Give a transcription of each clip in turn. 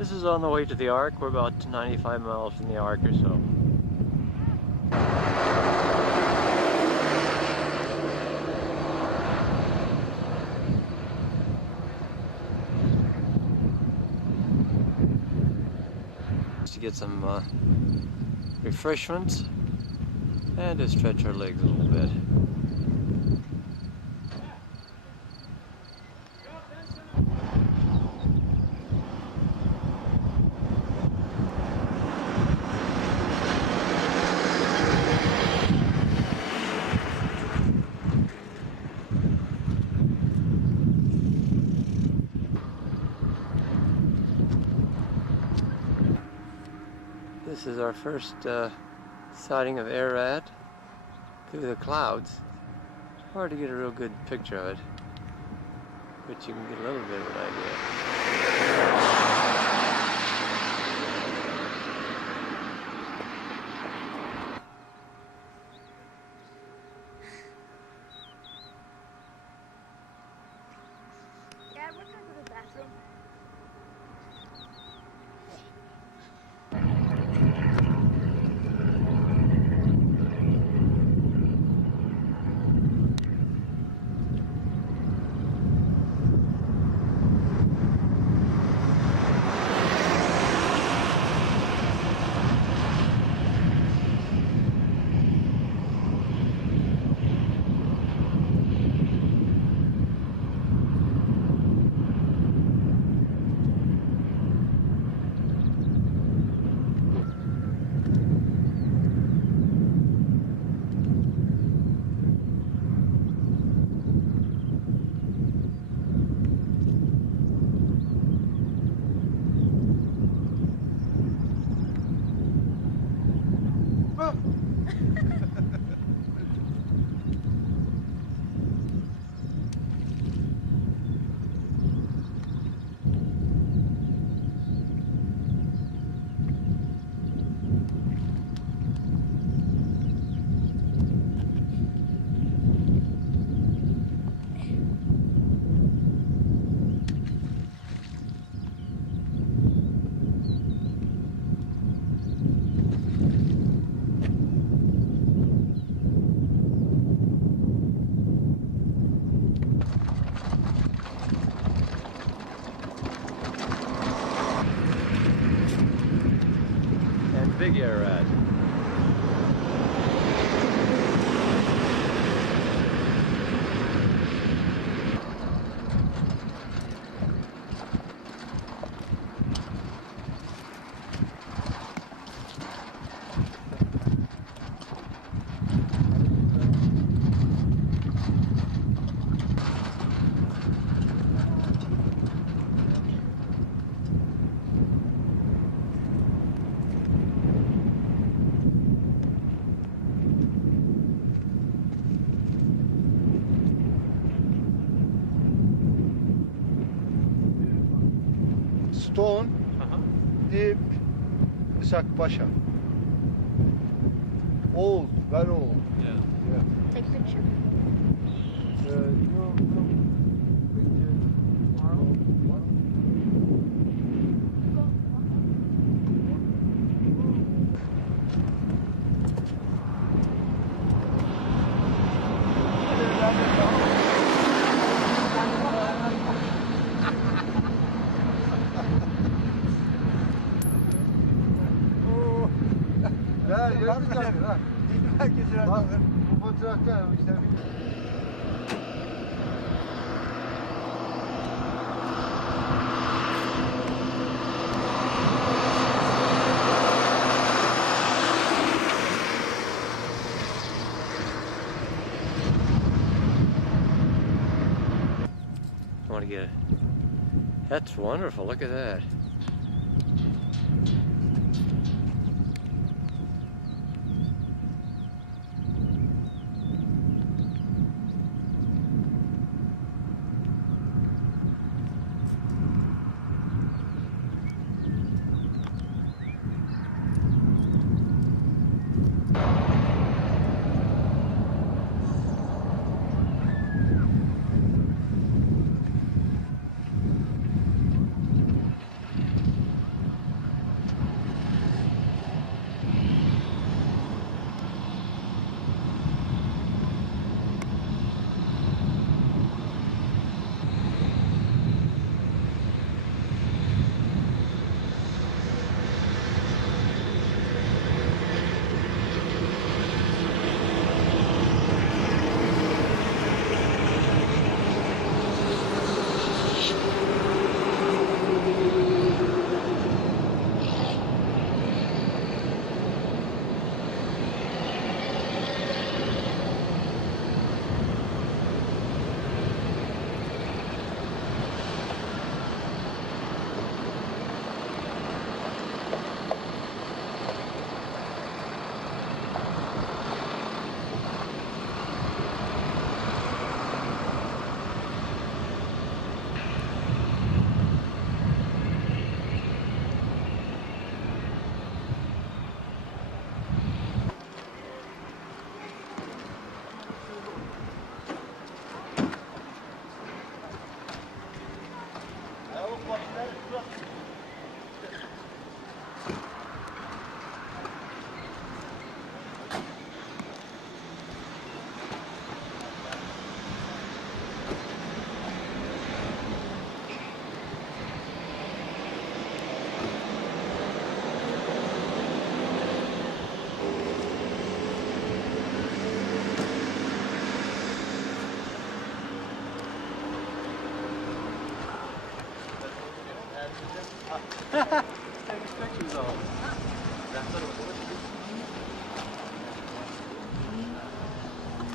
This is on the way to the ARC. We're about 95 miles from the ARC or so. Just to get some refreshments and to stretch our legs a little bit. This is our first sighting of Arad through the clouds. It's hard to get a real good picture of it, but you can get a little bit of an idea. Dad, what time is the bathroom? Big Arad. Stone, deep, Sakbasha. Old, very old. Yeah. Take a picture. Bu fotoğrafta işte I want to get it. That's wonderful. Look at that. pictures of them.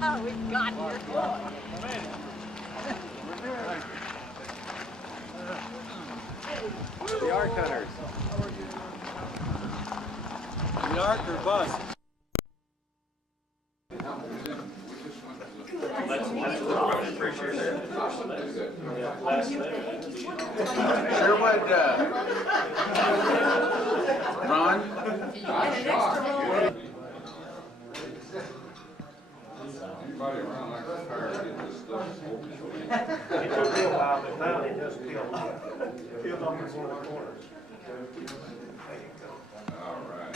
Oh, we got here. The ARC hunters. The ARC or bus? Sure would, Ron? Anybody around like that car get this stuff open? It took me a while, but finally it just peeled off. Peeled off in one of the corners. All right.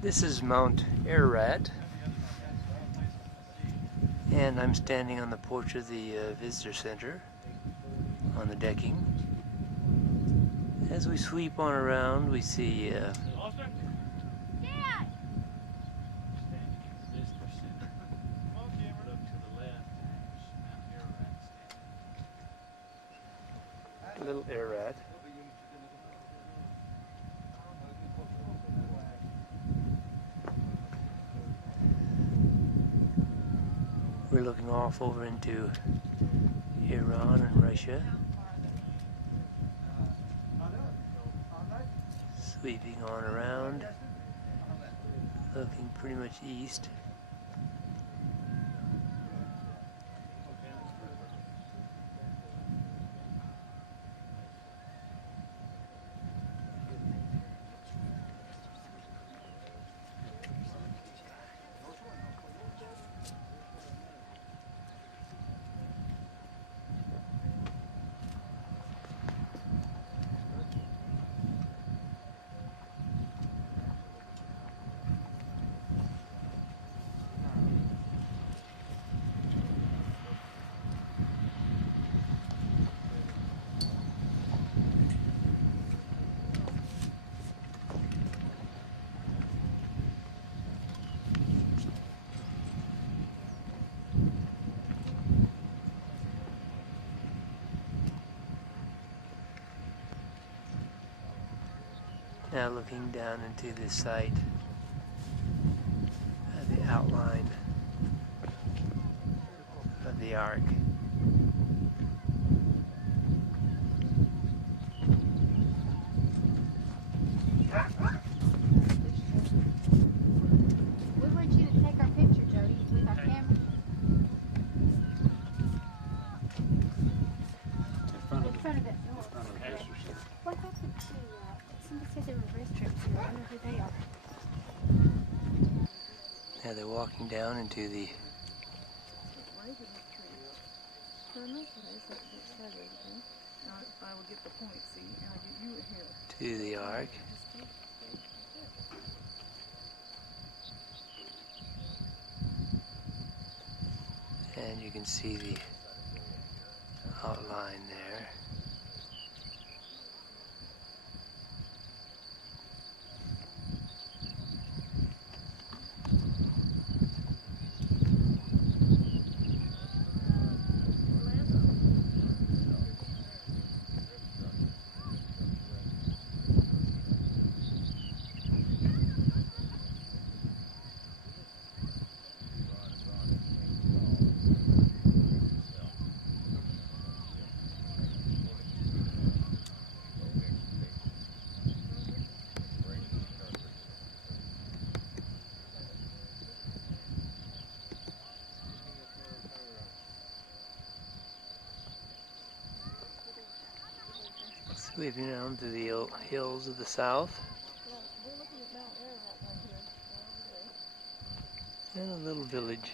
This is Mount Ararat, and I'm standing on the porch of the visitor center on the decking. As we sweep on around, we see little Ararat. We're looking off over into Iran and Russia. Sweeping on around, looking pretty much east. Now looking down into the site, the outline of the ARC. We want you to take our picture, Jody, with our camera. In front of that door. What happened to, somebody said there were restrooms here. I wonder who they are. Now they're walking down into the I will get the point, see, and I'll get you a hill. to the ARC. And you can see the outline there. Sweeping down to the hills of the south. We're looking at Mount Ararat right here. And a little village.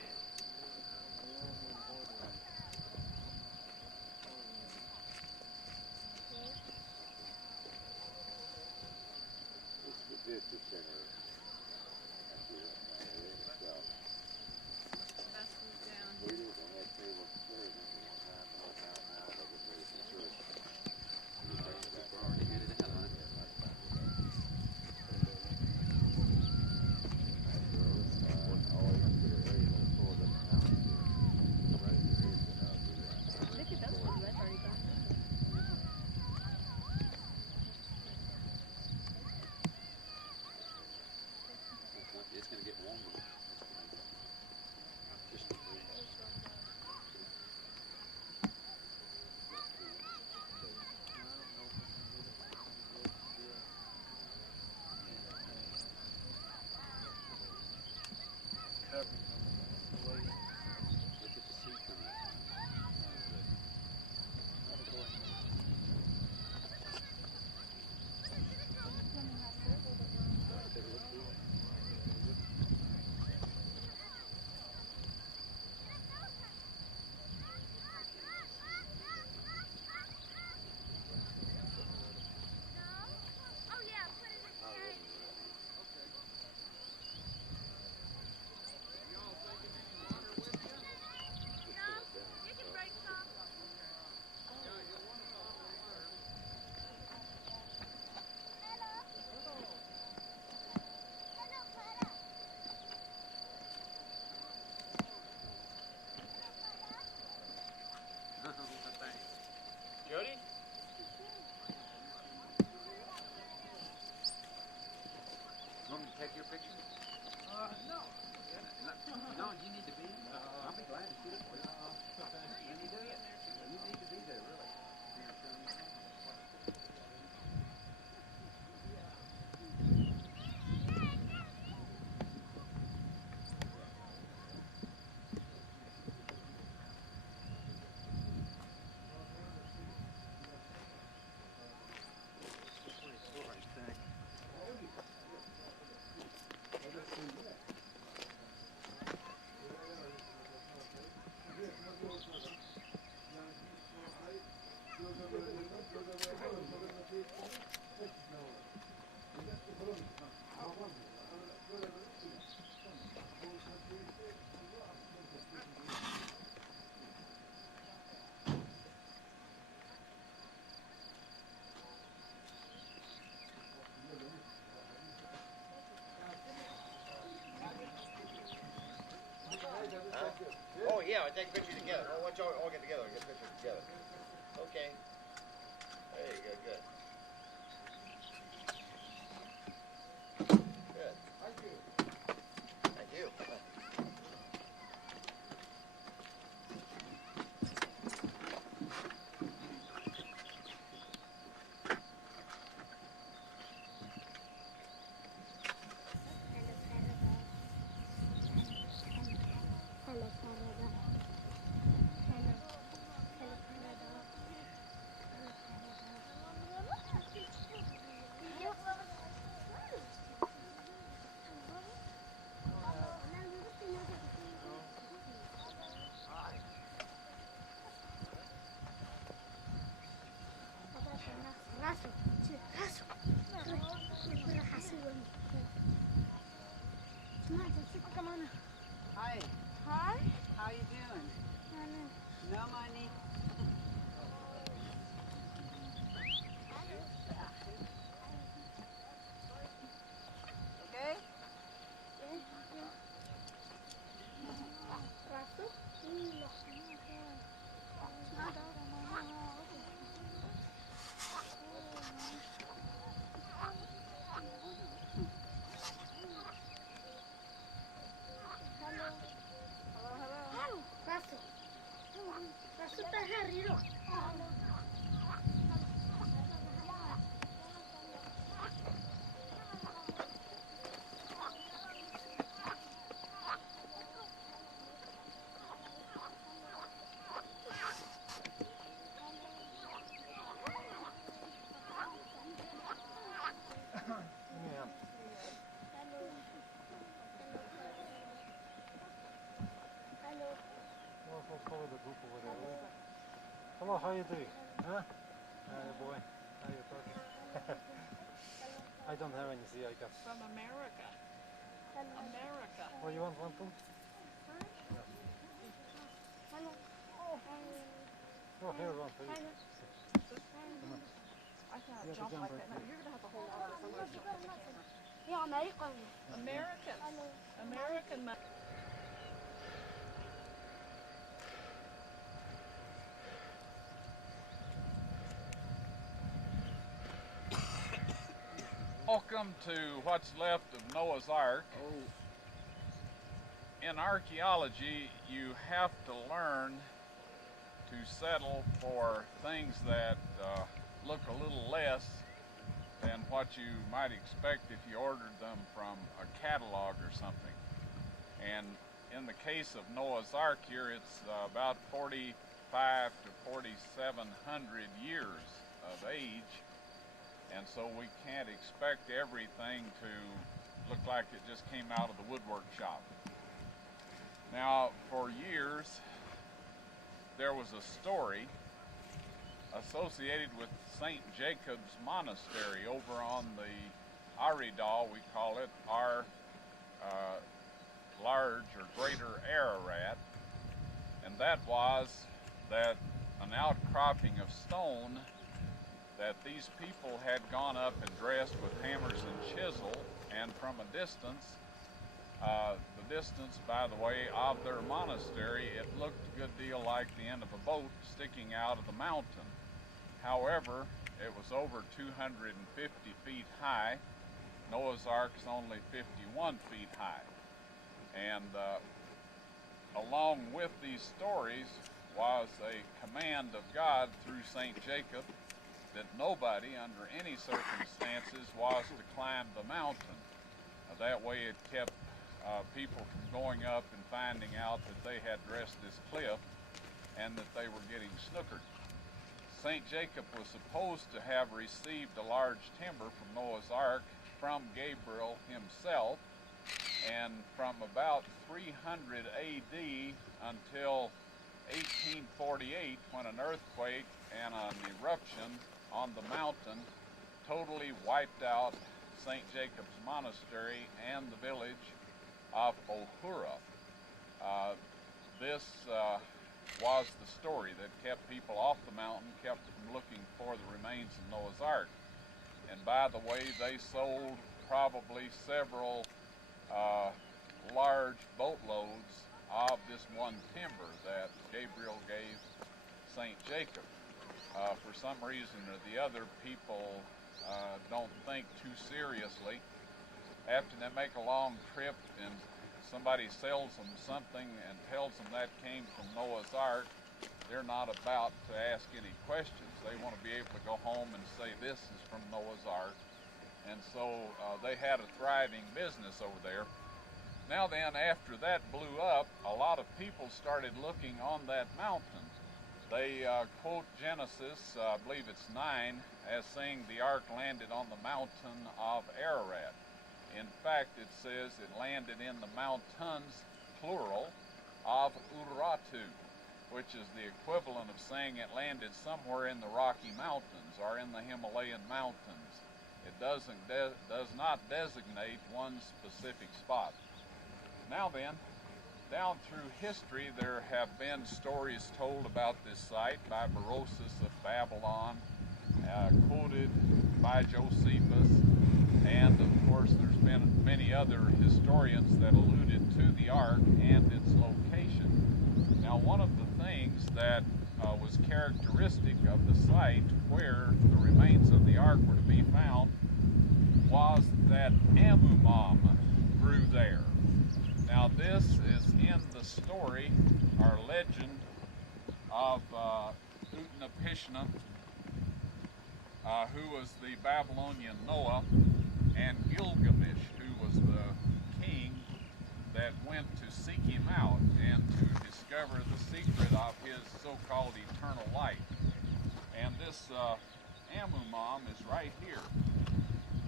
take a picture together. I want y'all all get together and get pictures together. Okay. There you go, good. Good. Thank you. Thank you. Hi. Hi. How you doing? No money. Okay? We'll follow the group over there. Hello, how you doing? Huh? Boy, how you talking? I don't have any see, I got. From America. America. Oh, you want one too? Yeah. Oh, here, one for you. I cannot jump like that. No, you're gonna have to hold on to this. I'm gonna jump with the camera. Yeah, American. Americans. American. Welcome to what's left of Noah's Ark. In archaeology, you have to learn to settle for things that look a little less than what you might expect if you ordered them from a catalog or something. And in the case of Noah's Ark here, it's about 4,500 to 4,700 years of age. And so we can't expect everything to look like it just came out of the woodwork shop. Now, for years, there was a story associated with St. Jacob's Monastery over on the RECORRIDO, we call it, our large or greater Ararat. And that was that an outcropping of stone that these people had gone up and dressed with hammers and chisel, and from a distance, the distance, by the way, of their monastery, it looked a good deal like the end of a boat sticking out of the mountain. However, it was over 250 feet high. Noah's Ark is only 51 feet high. And along with these stories was a command of God through St. Jacob that nobody, under any circumstances, was to climb the mountain. That way it kept people from going up and finding out that they had dressed this cliff and that they were getting snookered. St. Jacob was supposed to have received a large timber from Noah's Ark from Gabriel himself, and from about 300 AD until 1848, when an earthquake and an eruption on the mountain totally wiped out St. Jacob's Monastery and the village of Ohura. This was the story that kept people off the mountain, kept them looking for the remains of Noah's Ark. And by the way, they sold probably several large boatloads of this one timber that Gabriel gave St. Jacob. For some reason or the other, people don't think too seriously. After they make a long trip and somebody sells them something and tells them that came from Noah's Ark, they're not about to ask any questions. They want to be able to go home and say this is from Noah's Ark. And so they had a thriving business over there. Now then, after that blew up, a lot of people started looking on that mountain. They quote Genesis, I believe it's 9, as saying the ark landed on the mountain of Ararat. In fact, it says it landed in the mountains, plural, of Urartu, which is the equivalent of saying it landed somewhere in the Rocky Mountains or in the Himalayan mountains. It does not designate one specific spot. Now then, down through history, there have been stories told about this site by Berosus of Babylon, quoted by Josephus, and of course there's been many other historians that alluded to the ark and its location. Now, one of the things that was characteristic of the site where the remains of the ark were to be found was that amumam grew there. Now, this is in the story or legend of Utnapishtim, who was the Babylonian Noah, and Gilgamesh, who was the king that went to seek him out and to discover the secret of his so-called eternal life. And this amumam is right here,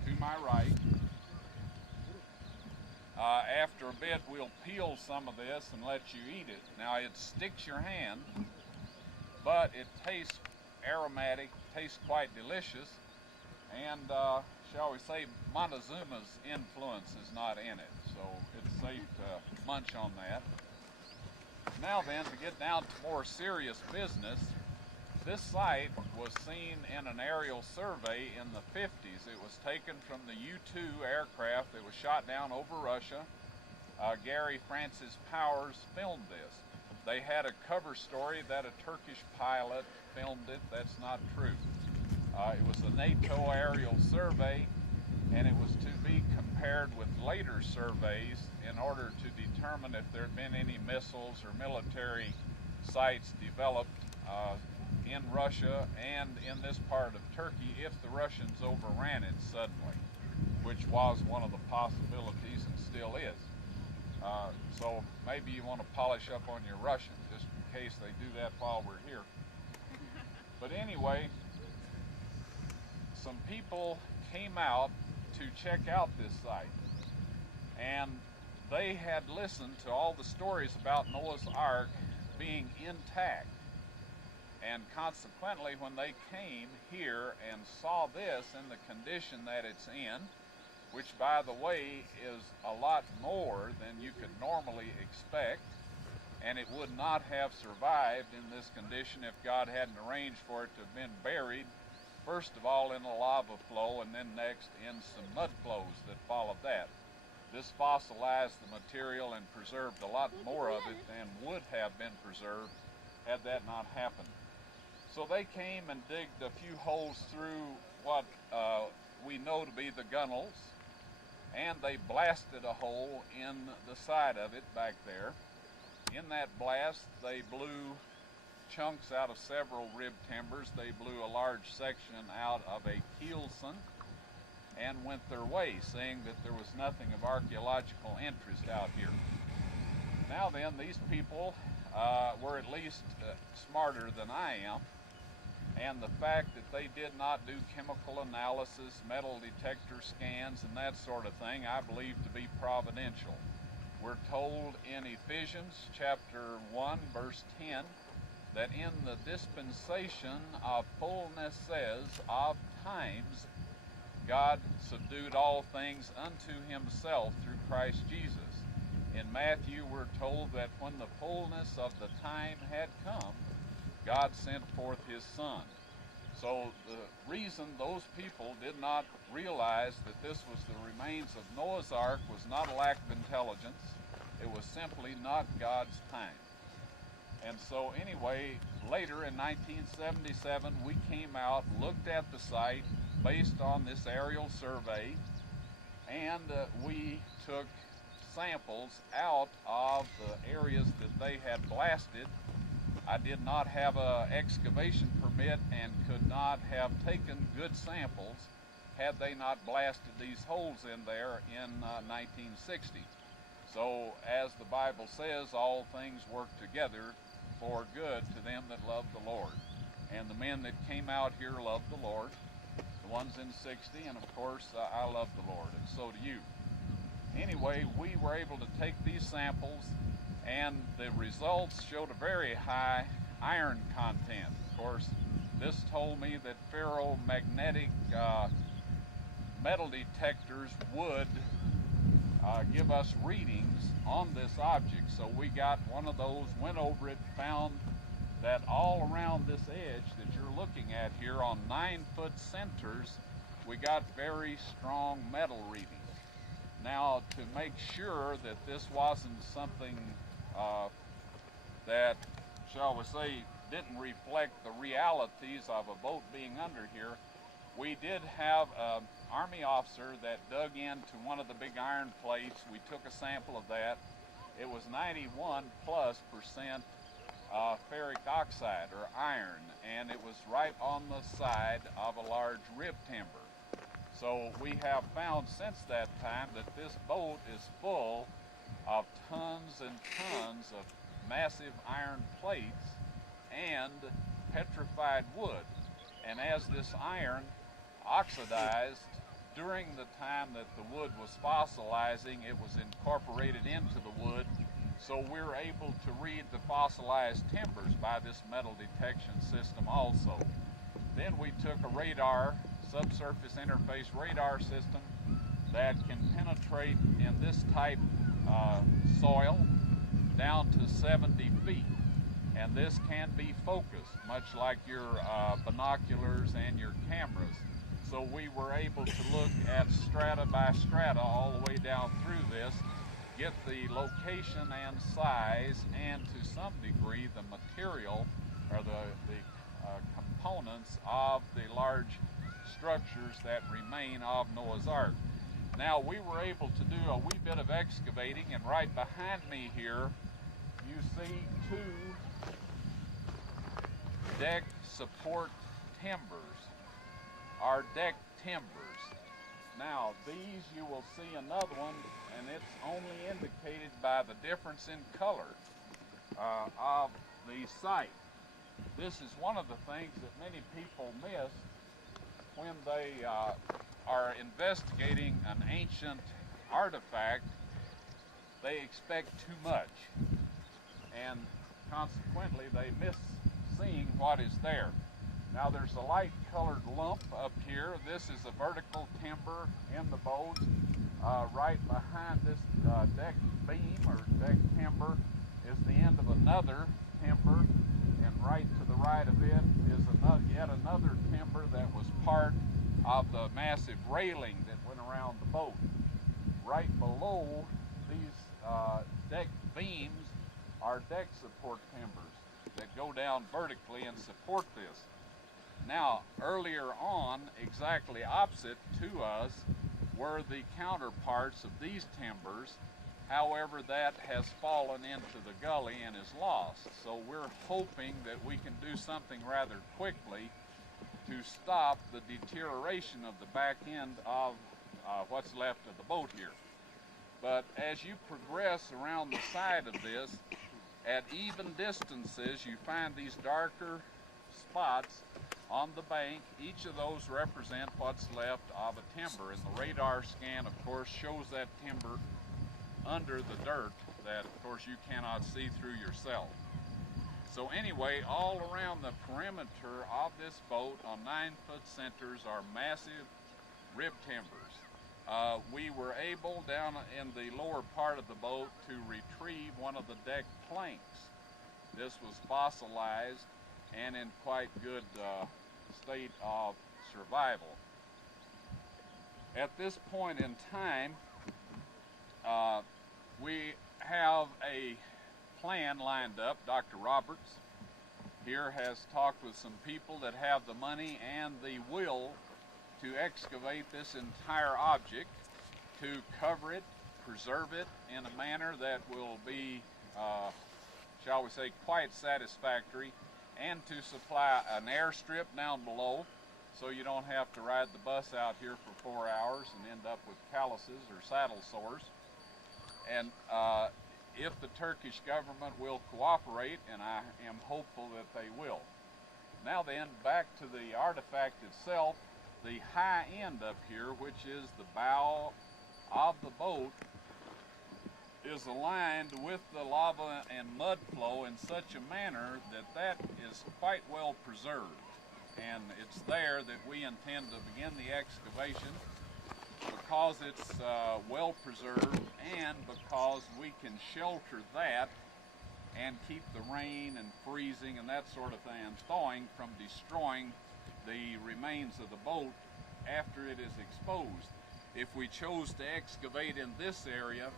to my right. After a bit, we'll peel some of this and let you eat it. Now, it sticks your hand, but it tastes aromatic, tastes quite delicious, and shall we say, Montezuma's influence is not in it, so it's safe to munch on that. Now then, to get down to more serious business, this site was seen in an aerial survey in the 50s. It was taken from the U-2 aircraft that was shot down over Russia. Gary Francis Powers filmed this. They had a cover story that a Turkish pilot filmed it. That's not true. It was a NATO aerial survey, and it was to be compared with later surveys in order to determine if there had been any missiles or military sites developed in Russia and in this part of Turkey if the Russians overran it suddenly, which was one of the possibilities and still is. So maybe you want to polish up on your Russian just in case they do that while we're here. But anyway, some people came out to check out this site, and they had listened to all the stories about Noah's Ark being intact. And consequently, when they came here and saw this in the condition that it's in, which, by the way, is a lot more than you could normally expect, and it would not have survived in this condition if God hadn't arranged for it to have been buried, first of all in a lava flow, and then next in some mud flows that followed that. This fossilized the material and preserved a lot more of it than would have been preserved had that not happened. So they came and digged a few holes through what we know to be the gunnels, and they blasted a hole in the side of it back there. In that blast, they blew chunks out of several rib timbers. They blew a large section out of a keelson and went their way, saying that there was nothing of archaeological interest out here. Now then, these people were at least smarter than I am, and the fact that they did not do chemical analysis, metal detector scans, and that sort of thing, I believe to be providential. We're told in Ephesians chapter 1, verse 10, that in the dispensation of fullness says of times, God subdued all things unto himself through Christ Jesus. In Matthew, we're told that when the fullness of the time had come, God sent forth his Son. So the reason those people did not realize that this was the remains of Noah's Ark was not a lack of intelligence. It was simply not God's time. And so anyway, later in 1977, we came out, looked at the site based on this aerial survey, and we took samples out of the areas that they had blasted. I did not have an excavation permit and could not have taken good samples had they not blasted these holes in there in 1960. So as the Bible says, all things work together for good to them that love the Lord. And the men that came out here loved the Lord, the ones in 60, and of course I love the Lord, and so do you. Anyway, we were able to take these samples, and the results showed a very high iron content. Of course, this told me that ferromagnetic metal detectors would give us readings on this object. So we got one of those, went over it, found that all around this edge that you're looking at here on 9-foot centers, we got very strong metal readings. Now, to make sure that this wasn't something that, shall we say, didn't reflect the realities of a boat being under here, we did have an Army officer that dug into one of the big iron plates. We took a sample of that. It was 91+% ferric oxide, or iron, and it was right on the side of a large rib timber. So we have found since that time that this boat is full of tons and tons of massive iron plates and petrified wood. And as this iron oxidized during the time that the wood was fossilizing, it was incorporated into the wood. So we're able to read the fossilized timbers by this metal detection system also. Then we took a radar, subsurface interface radar system that can penetrate in this type soil down to 70 feet. And this can be focused, much like your binoculars and your cameras. So we were able to look at strata by strata all the way down through this, get the location and size, and to some degree the material or the components of the large structures that remain of Noah's Ark. Now, we were able to do a wee bit of excavating, and right behind me here you see 2 deck support timbers, our deck timbers. Now, these, you will see another one, and it's only indicated by the difference in color of the site. This is one of the things that many people miss when they are investigating an ancient artifact. They expect too much, and consequently they miss seeing what is there. Now, there's a light colored lump up here. This is a vertical timber in the boat. Right behind this deck beam or deck timber is the end of another timber, and right to the right of it is yet another timber that was part of the massive railing that went around the boat. Right below these deck beams are deck support timbers that go down vertically and support this. Now, earlier on, exactly opposite to us, were the counterparts of these timbers. However, that has fallen into the gully and is lost. So we're hoping that we can do something rather quickly to stop the deterioration of the back end of what's left of the boat here. But as you progress around the side of this, at even distances, you find these darker spots on the bank. Each of those represent what's left of a timber, and the radar scan, of course, shows that timber under the dirt that, of course, you cannot see through yourself. So anyway, all around the perimeter of this boat on 9-foot centers are massive rib timbers. We were able, down in the lower part of the boat, to retrieve one of the deck planks. This was fossilized and in quite good state of survival. At this point in time, we have a plan lined up. Dr. Roberts here has talked with some people that have the money and the will to excavate this entire object, to cover it, preserve it in a manner that will be, shall we say, quite satisfactory, and to supply an airstrip down below so you don't have to ride the bus out here for 4 hours and end up with calluses or saddle sores. And if the Turkish government will cooperate, and I am hopeful that they will. Now then, back to the artifact itself. The high end up here, which is the bow of the boat, is aligned with the lava and mud flow in such a manner that that is quite well preserved. And it's there that we intend to begin the excavation, because it's well preserved and because we can shelter that and keep the rain and freezing and that sort of thing and thawing from destroying the remains of the boat after it is exposed. If we chose to excavate in this area,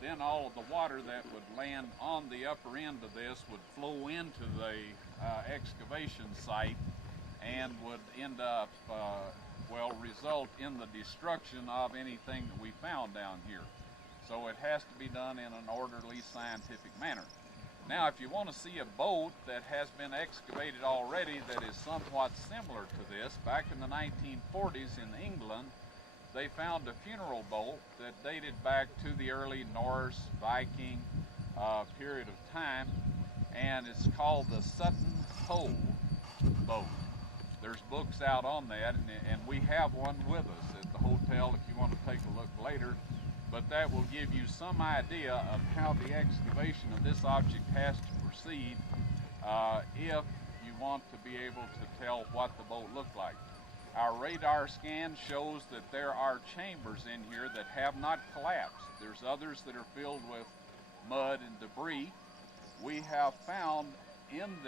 then all of the water that would land on the upper end of this would flow into the excavation site and would end up, well, result in the destruction of anything that we found down here. So it has to be done in an orderly, scientific manner. Now, if you want to see a boat that has been excavated already that is somewhat similar to this, back in the 1940s in England, they found a funeral boat that dated back to the early Norse, Viking period of time, and it's called the Sutton Hoo boat. There's books out on that, and we have one with us at the hotel if you want to take a look later. But that will give you some idea of how the excavation of this object has to proceed if you want to be able to tell what the boat looked like. Our radar scan shows that there are chambers in here that have not collapsed. There's others that are filled with mud and debris. We have found in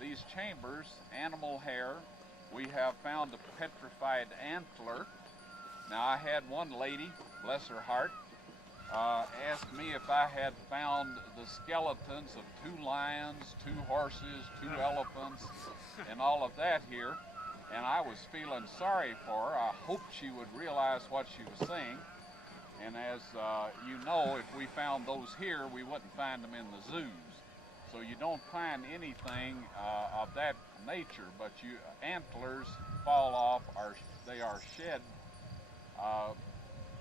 these chambers animal hair. We have found a petrified antler. Now, I had one lady, bless her heart, asked me if I had found the skeletons of 2 lions, 2 horses, 2 elephants, and all of that here. And I was feeling sorry for her. I hoped she would realize what she was saying. And as you know, if we found those here, we wouldn't find them in the zoos. So you don't find anything of that nature, but antlers fall off, they are shed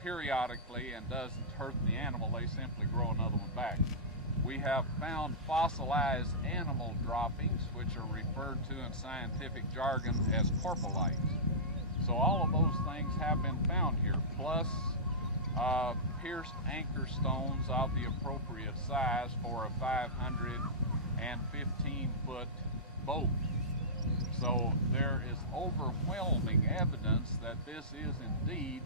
periodically and doesn't hurt the animal, they simply grow another one back. We have found fossilized animal droppings, which are referred to in scientific jargon as porpolites. So all of those things have been found here, plus pierced anchor stones of the appropriate size for a 515-foot boat. So there is overwhelming evidence that this is indeed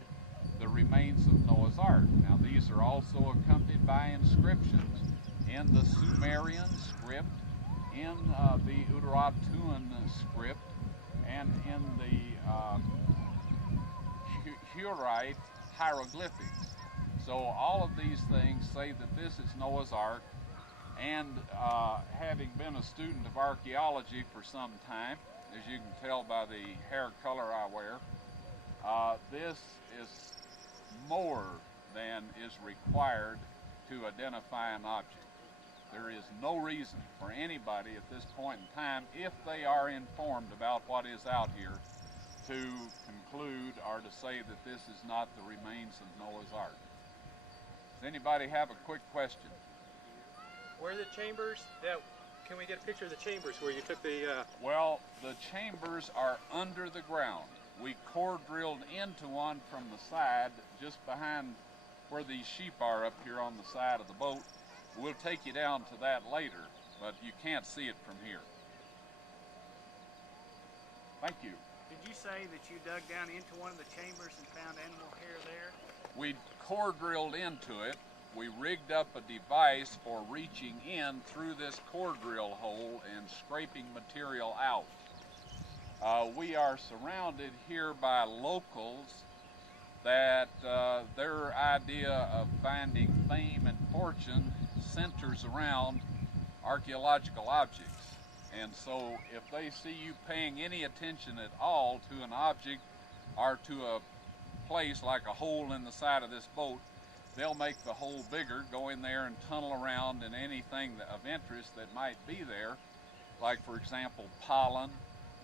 the remains of Noah's Ark. Now, these are also accompanied by inscriptions in the Sumerian script, in the Urartuan script, and in the Hurite hieroglyphics. So all of these things say that this is Noah's Ark, and having been a student of archaeology for some time, as you can tell by the hair color I wear, this is more than is required to identify an object. There is no reason for anybody at this point in time, if they are informed about what is out here, to conclude or to say that this is not the remains of Noah's Ark. Does anybody have a quick question? Where are the chambers? Can we get a picture of the chambers where you took the... Well, the chambers are under the ground. We core drilled into one from the side, just behind where these sheep are up here on the side of the boat. We'll take you down to that later, but you can't see it from here. Thank you. Did you say that you dug down into one of the chambers and found animal hair there? We core drilled into it. We rigged up a device for reaching in through this core drill hole and scraping material out. We are surrounded here by locals that their idea of finding fame and fortune centers around archaeological objects. And so if they see you paying any attention at all to an object or to a place like a hole in the side of this boat, they'll make the hole bigger, go in there and tunnel around in anything of interest that might be there, like for example pollen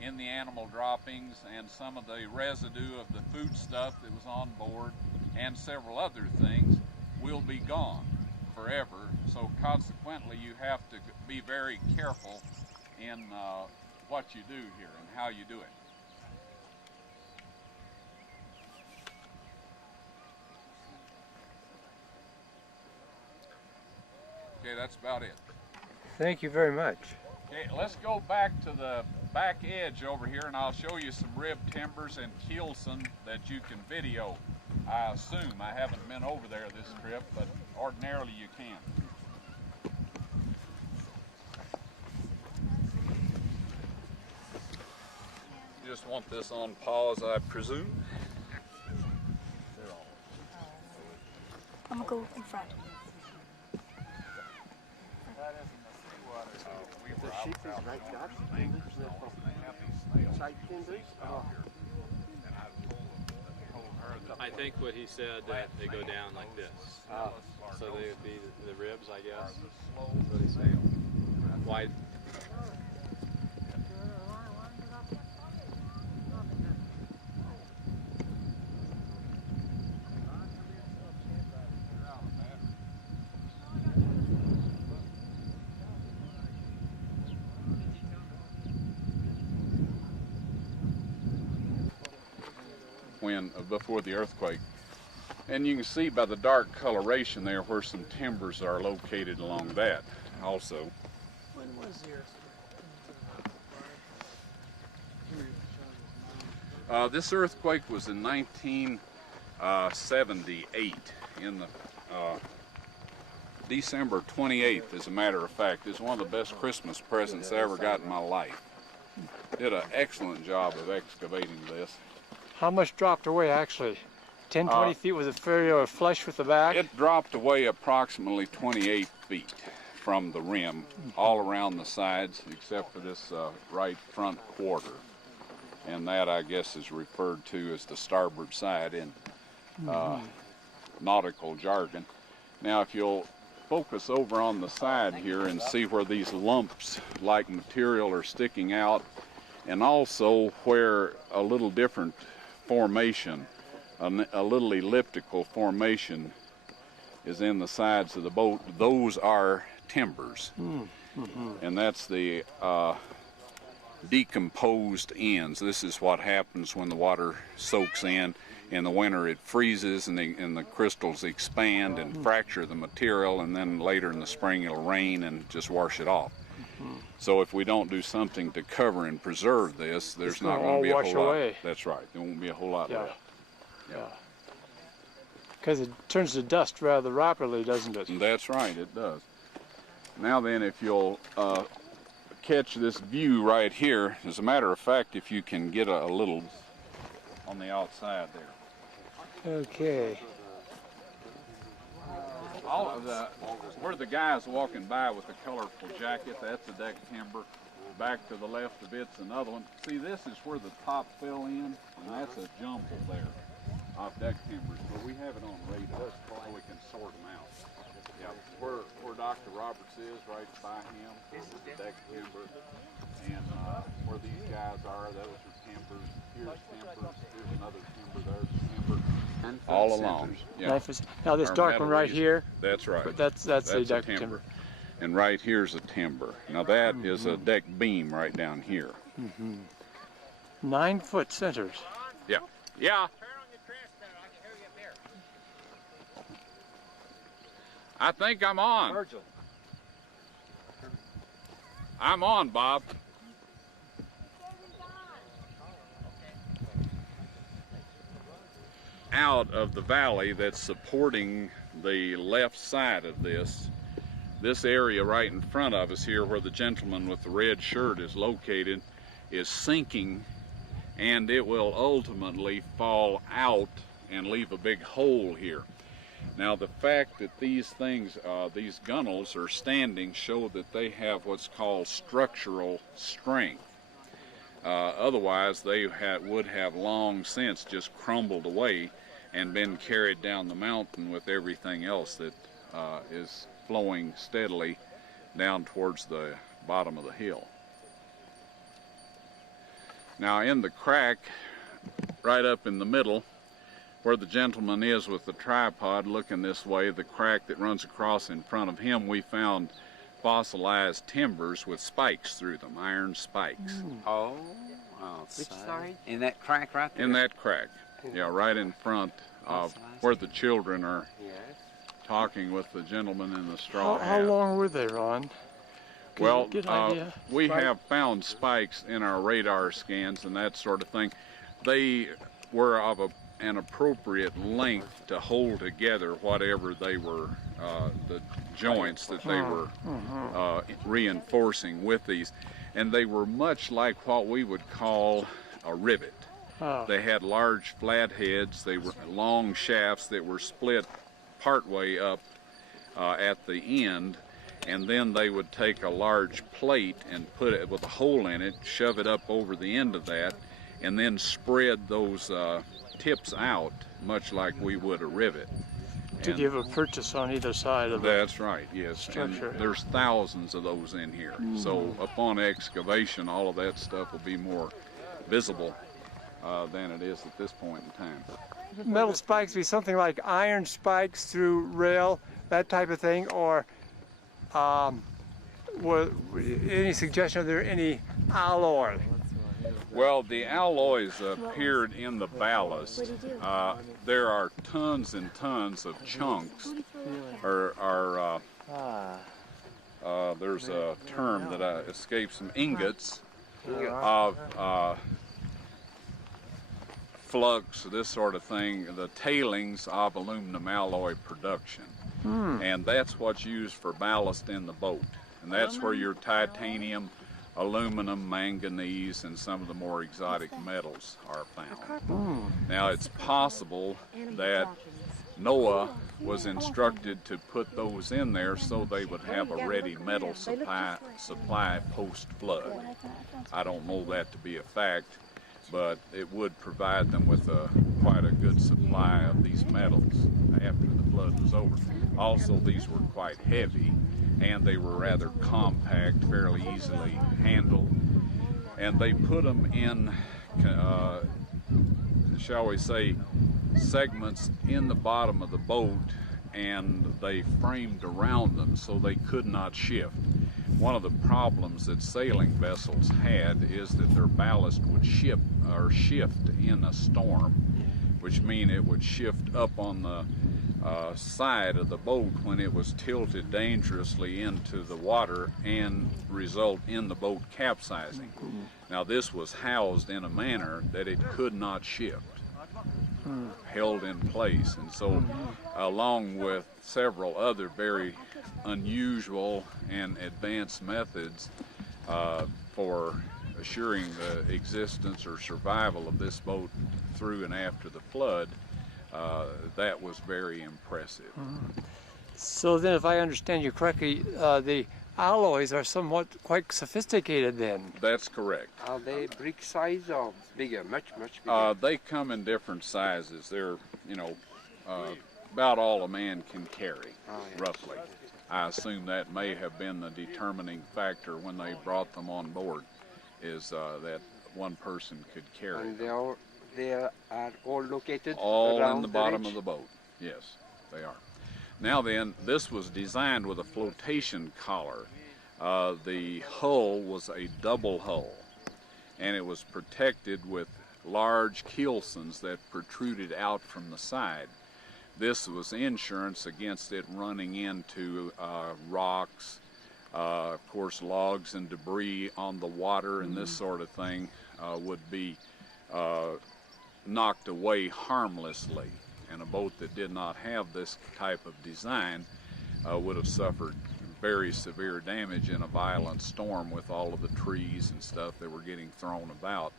in the animal droppings and some of the residue of the food stuff that was on board and several other things will be gone forever. So consequently you have to be very careful in what you do here and how you do it. Okay, that's about it. Thank you very much. Okay, let's go back to the back edge over here and I'll show you some rib timbers and keelson that you can video. I assume. I haven't been over there this trip, but ordinarily you can. You just want this on pause, I presume? I'm gonna go in front. I think what he said that they go down like this. So they would be the ribs, I guess. That's what he's saying. Wide. Before the earthquake. And you can see by the dark coloration there where some timbers are located along that also. When was the earthquake? This earthquake was in 1978 in the December 28th, as a matter of fact. It's one of the best Christmas presents I ever got in my life. Did an excellent job of excavating this. How much dropped away actually? 10, 20 feet? Was it fairly flush with the back? It dropped away approximately 28 feet from the rim, all around the sides, except for this right front quarter. And that, I guess, is referred to as the starboard side in nautical jargon. Now, if you'll focus over on the side here and see where these lumps like material are sticking out, and also where a little different formation, a little elliptical formation is in the sides of the boat, those are timbers. And that's the decomposed ends. This is what happens when the water soaks in. In the winter it freezes and the crystals expand and fracture the material, and then later in the spring it'll rain and just wash it off. So if we don't do something to cover and preserve this, there's not going to be a whole lot. That's right. There won't be a whole lot left. Yeah. Because it turns to dust rather rapidly, doesn't it? That's right, it does. Now then, if you'll catch this view right here, as a matter of fact, if you can get a little on the outside there. Okay. All of the, where the guy's walking by with the colorful jacket, that's a deck timber. Back to the left of it's another one. See, this is where the top fell in, and that's a jumble there of deck timbers. But we have it on radar so we can sort them out. Yeah, where Dr. Roberts is, right by him, is the deck timber. And where these guys are, those are timbers. Here's timbers. Here's another timber. There's timber. All along. Yeah. Now this dark one right here. That's right. That's the deck timber. And right here's a timber. Now that is a deck beam right down here. 9 foot centers. Yeah. Yeah. I think I'm on. Virgil. I'm on, Bob. Out of the valley that's supporting the left side of this area right in front of us here where the gentleman with the red shirt is located is sinking, and it will ultimately fall out and leave a big hole here. Now the fact that these things, these gunnels are standing, show that they have what's called structural strength. Otherwise they would have long since just crumbled away and been carried down the mountain with everything else that is flowing steadily down towards the bottom of the hill. Now in the crack right up in the middle where the gentleman is with the tripod looking this way, the crack that runs across in front of him, we found fossilized timbers with spikes through them, iron spikes. Oh, which side? In that crack right there? In that crack, yeah, right in front of where the children are talking with the gentleman in the straw hat. How long were they, Ron? Well, we have found spikes in our radar scans and that sort of thing. They were of an appropriate length to hold together whatever they were, the joints that they were reinforcing with these. And they were much like what we would call a rivet. They had large flat heads, they were long shafts that were split partway up at the end, and then they would take a large plate and put it with a hole in it, shove it up over the end of that, and then spread those tips out much like we would a rivet. To give a purchase on either side of That's right, yes. structure. And there's thousands of those in here. So upon excavation, all of that stuff will be more visible than it is at this point in time. Metal spikes be something like iron spikes through rail, that type of thing, or any suggestion of there any alloy? Well, the alloys appeared in the ballast. There are tons and tons of chunks, there's a term that escapes from ingots of flux, this sort of thing, the tailings of aluminum alloy production. And that's what's used for ballast in the boat. And that's where your titanium, aluminum, manganese, and some of the more exotic metals are found. Now it's possible that Noah was instructed to put those in there so they would have a ready metal supply post-flood. I don't know that to be a fact, but it would provide them with quite a good supply of these metals after the flood was over. Also, these were quite heavy, and they were rather compact, fairly easily handled. And they put them in, shall we say, segments in the bottom of the boat, and they framed around them so they could not shift. One of the problems that sailing vessels had is that their ballast would shift in a storm, which means it would shift up on the side of the boat when it was tilted dangerously into the water and result in the boat capsizing. Now this was housed in a manner that it could not shift, held in place, and so along with several other very unusual and advanced methods for assuring the existence or survival of this boat through and after the flood, that was very impressive. So then, if I understand you correctly, the alloys are somewhat quite sophisticated then. That's correct. Are they brick size or bigger? Much bigger? They come in different sizes. They're, you know, about all a man can carry, roughly. I assume that may have been the determining factor when they brought them on board, is that one person could carry and them. They are all located all around in the bottom ridge? of the boat. Yes, they are. Now then, this was designed with a flotation collar. The hull was a double hull, and it was protected with large keelsons that protruded out from the side. This was insurance against it running into rocks, of course logs and debris on the water, and this sort of thing would be knocked away harmlessly. And a boat that did not have this type of design would have suffered very severe damage in a violent storm with all of the trees and stuff that were getting thrown about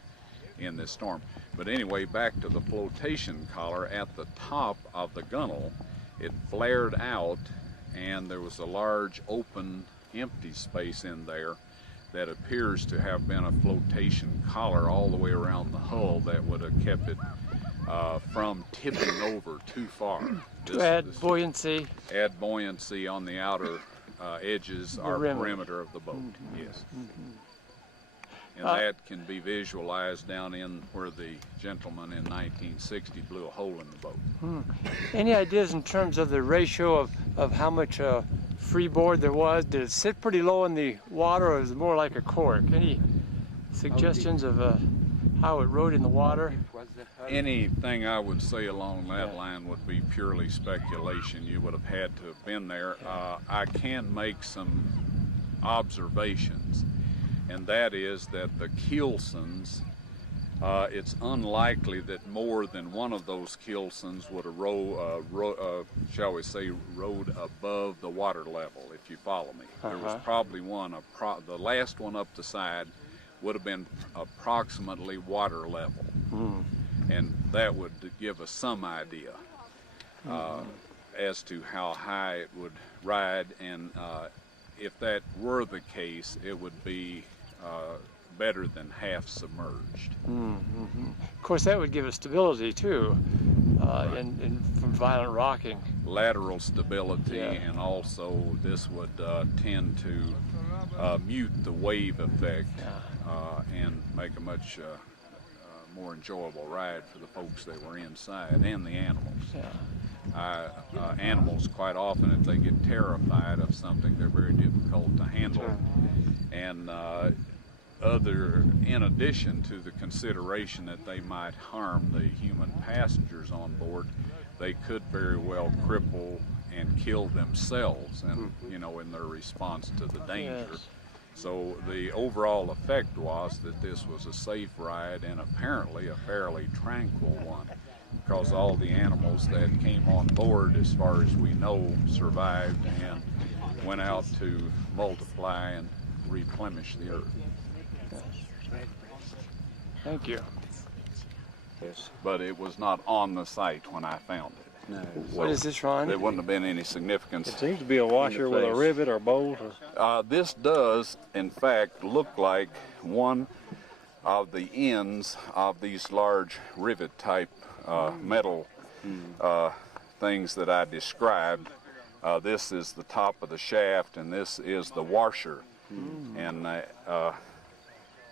in this storm. But anyway, back to the flotation collar. At the top of the gunnel it flared out, and there was a large open empty space in there that appears to have been a flotation collar all the way around the hull that would have kept it from tipping over too far. To add buoyancy. Add buoyancy on the outer edges or perimeter of the boat, yes. And that can be visualized down in where the gentleman in 1960 blew a hole in the boat. Any ideas in terms of the ratio of how much freeboard there was? Did it sit pretty low in the water, or was it more like a cork? Any suggestions of how it rode in the water? Anything I would say along that line would be purely speculation. You would have had to have been there. I can make some observations, and that is that the keelsons, it's unlikely that more than one of those keelsons would have shall we say, rode above the water level, if you follow me. There was probably one, the last one up the side would have been approximately water level. And that would give us some idea as to how high it would ride, and if that were the case, it would be better than half submerged. Of course, that would give us stability too, from violent rocking. Lateral stability, and also this would tend to mute the wave effect and make a much more enjoyable ride for the folks that were inside and the animals. Animals, quite often, if they get terrified of something, they're very difficult to handle. And in addition to the consideration that they might harm the human passengers on board, they could very well cripple and kill themselves, and in their response to the danger. So the overall effect was that this was a safe ride, and apparently a fairly tranquil one, because all the animals that came on board, as far as we know, survived and went out to multiply and replenish the earth. Thank you. Yes. But it was not on the site when I found it. No. What is this, Ron? There wouldn't have been any significance. It seems to be a washer with a rivet or bolt. This does, in fact, look like one of the ends of these large rivet-type metal things that I described. This is the top of the shaft, and this is the washer. And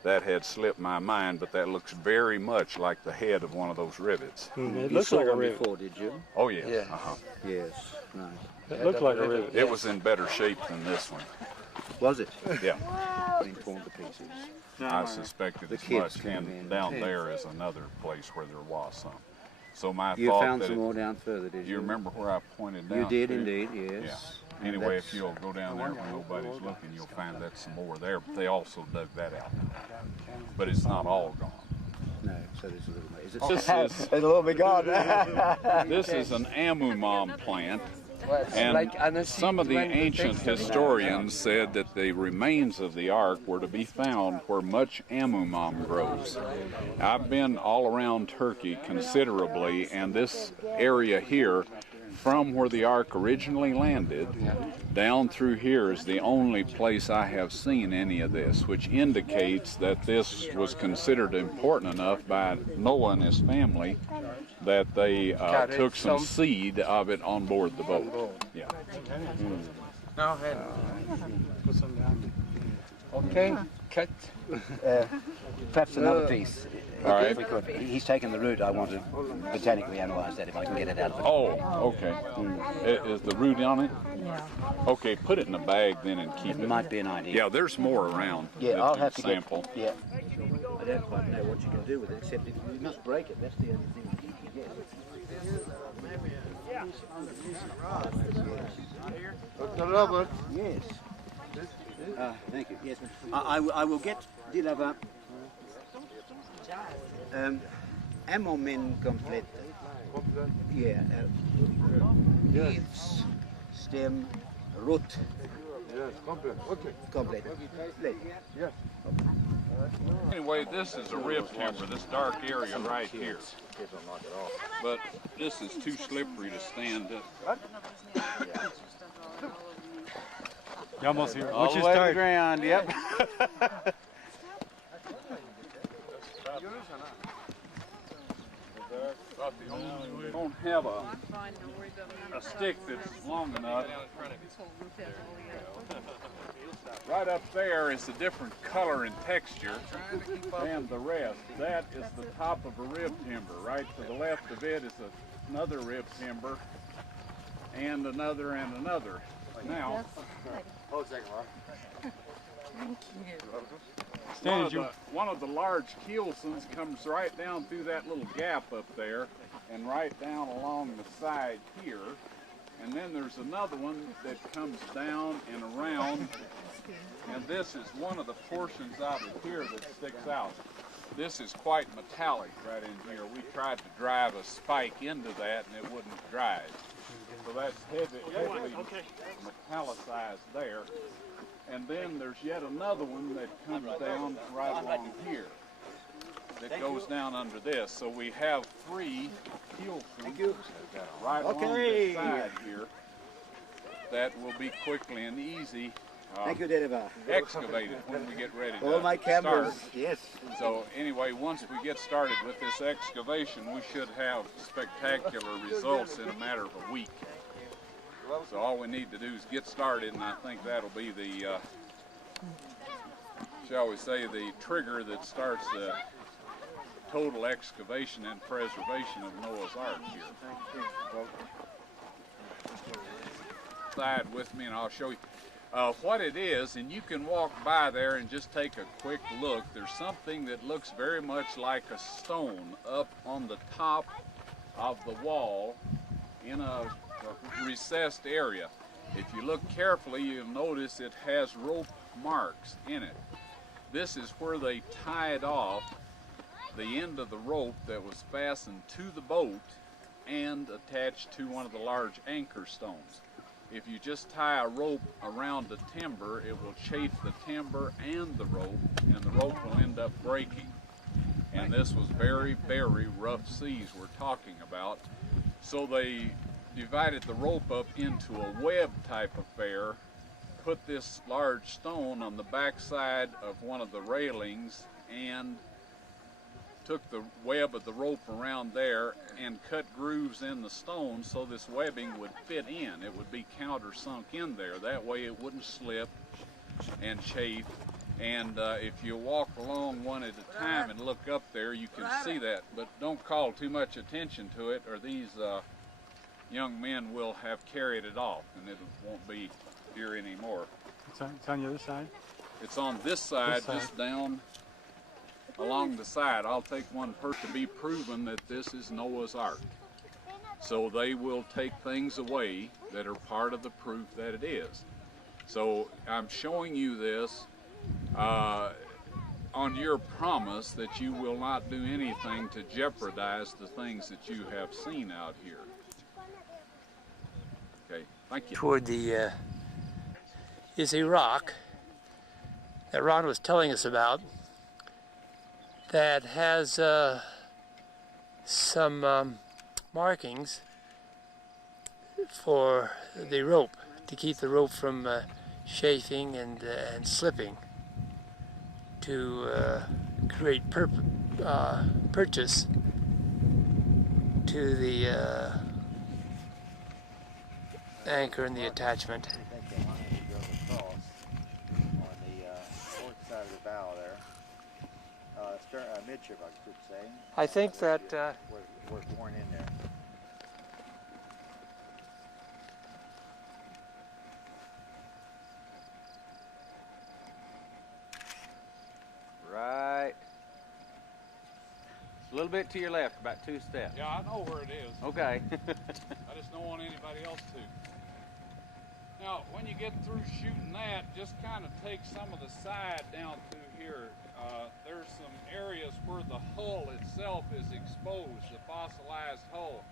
that had slipped my mind, but that looks very much like the head of one of those rivets. It looks like a rivet. Before, did you? Oh, yes. Yeah. Yes, nice. It looked like a rivet. It was in better shape than this one. Was it? Yeah. Been torn to pieces. I suspected as much, and down there is another place where there was some. So my You thought found that some more down further, did you? You remember where I pointed down? You did to? indeed, yes. Yeah. Anyway, if you'll go down there when nobody's looking, you'll find that some more there. But they also dug that out. But it's not all gone. No, so there's a little bit. Is it? This is a little bit gone. This is an amumam plant. And some of the ancient historians said that the remains of the Ark were to be found where much amumam grows. I've been all around Turkey considerably, and this area here, from where the Ark originally landed, down through here is the only place I have seen any of this, which indicates that this was considered important enough by Noah and his family that they took some seed of it on board the boat. Yeah. Go ahead. Okay, cut. Perhaps another piece. All right. If we could. He's taken the root. I want to botanically analyze that if I can get it out of it. Oh, okay. Is the root on it? Yeah. Okay, put it in a bag then and keep it. It might be an idea. Yeah, there's more around. Yeah, I'll have to sample. Yeah. I don't quite know what you can do with it, except you must break it. That's the only thing you can get. Dr. Robert. Yes. Thank you. Yes. I will get. Do you have a ammomin complete? Yeah. Leaves, stem, root. Yes, complete. Okay. Complete. Yes. Anyway, this is a rib timber, this dark area right here. this will knock it off. But this is too slippery to stand up. You're almost here. All the way to the ground, yep. We don't have a stick that's long enough. Right up there is a different color and texture than the rest. That is the top of a rib timber. Right to the left of it is another rib timber, and another and another. Now, Hold a second, Ron. one of the large keelsons comes right down through that little gap up there and right down along the side here. And then there's another one that comes down and around, and this is one of the portions out of here that sticks out. This is quite metallic right in here. We tried to drive a spike into that and it wouldn't drive. So that's heavily metallicized there. And then there's yet another one that comes down right along here that goes down under this. So we have 3 keelsons right along this side here that will be quickly and easy excavated when we get ready to start. Yes. So anyway, once we get started with this excavation, we should have spectacular results in a matter of a week. So all we need to do is get started, and I think that'll be the, shall we say, the trigger that starts the total excavation and preservation of Noah's Ark here. Side with me and I'll show you what it is, and you can walk by there and just take a quick look. There's something that looks very much like a stone up on the top of the wall in a recessed area. If you look carefully, you'll notice it has rope marks in it. This is where they tied off the end of the rope that was fastened to the boat and attached to one of the large anchor stones. If you just tie a rope around the timber, it will chafe the timber and the rope will end up breaking. And this was very, very rough seas we're talking about. So they divided the rope up into a web type affair, put this large stone on the back side of one of the railings, and took the web of the rope around there and cut grooves in the stone so this webbing would fit in. It would be countersunk in there. That way it wouldn't slip and chafe. And if you walk along one at a time and look up there, you can see that. But don't call too much attention to it, or these young men will have carried it off, and it won't be here anymore. It's on the other side? It's on this side, just down along the side. I'll take one person to be proven that this is Noah's Ark. So they will take things away that are part of the proof that it is. So I'm showing you this on your promise that you will not do anything to jeopardize the things that you have seen out here. Okay, thank you. Toward the is a rock that Ron was telling us about that has some markings for the rope, to keep the rope from chafing and slipping, to create purchase to the anchor and the attachment. I think the line goes across on the port side of the bow there. Midship, I should say. I think that where it's worn in there. Right. A little bit to your left, about 2 steps. Yeah, I know where it is. Okay. I just don't want anybody else to. Now, when you get through shooting that, just kind of take some of the side down through here. There's some areas where the hull itself is exposed, the fossilized hull.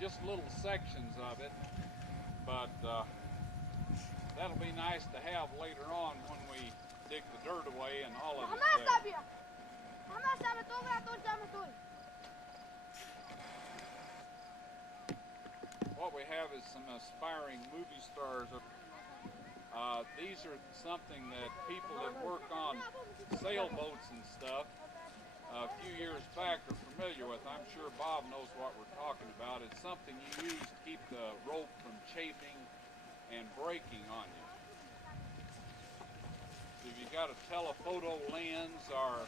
Just little sections of it, but that'll be nice to have later on when we dig the dirt away and all of it. what we have is some aspiring movie stars. These are something that people that work on sailboats and stuff a few years back are familiar with. I'm sure Bob knows what we're talking about. It's something you use to keep the rope from chafing and breaking on you. If you got a telephoto lens or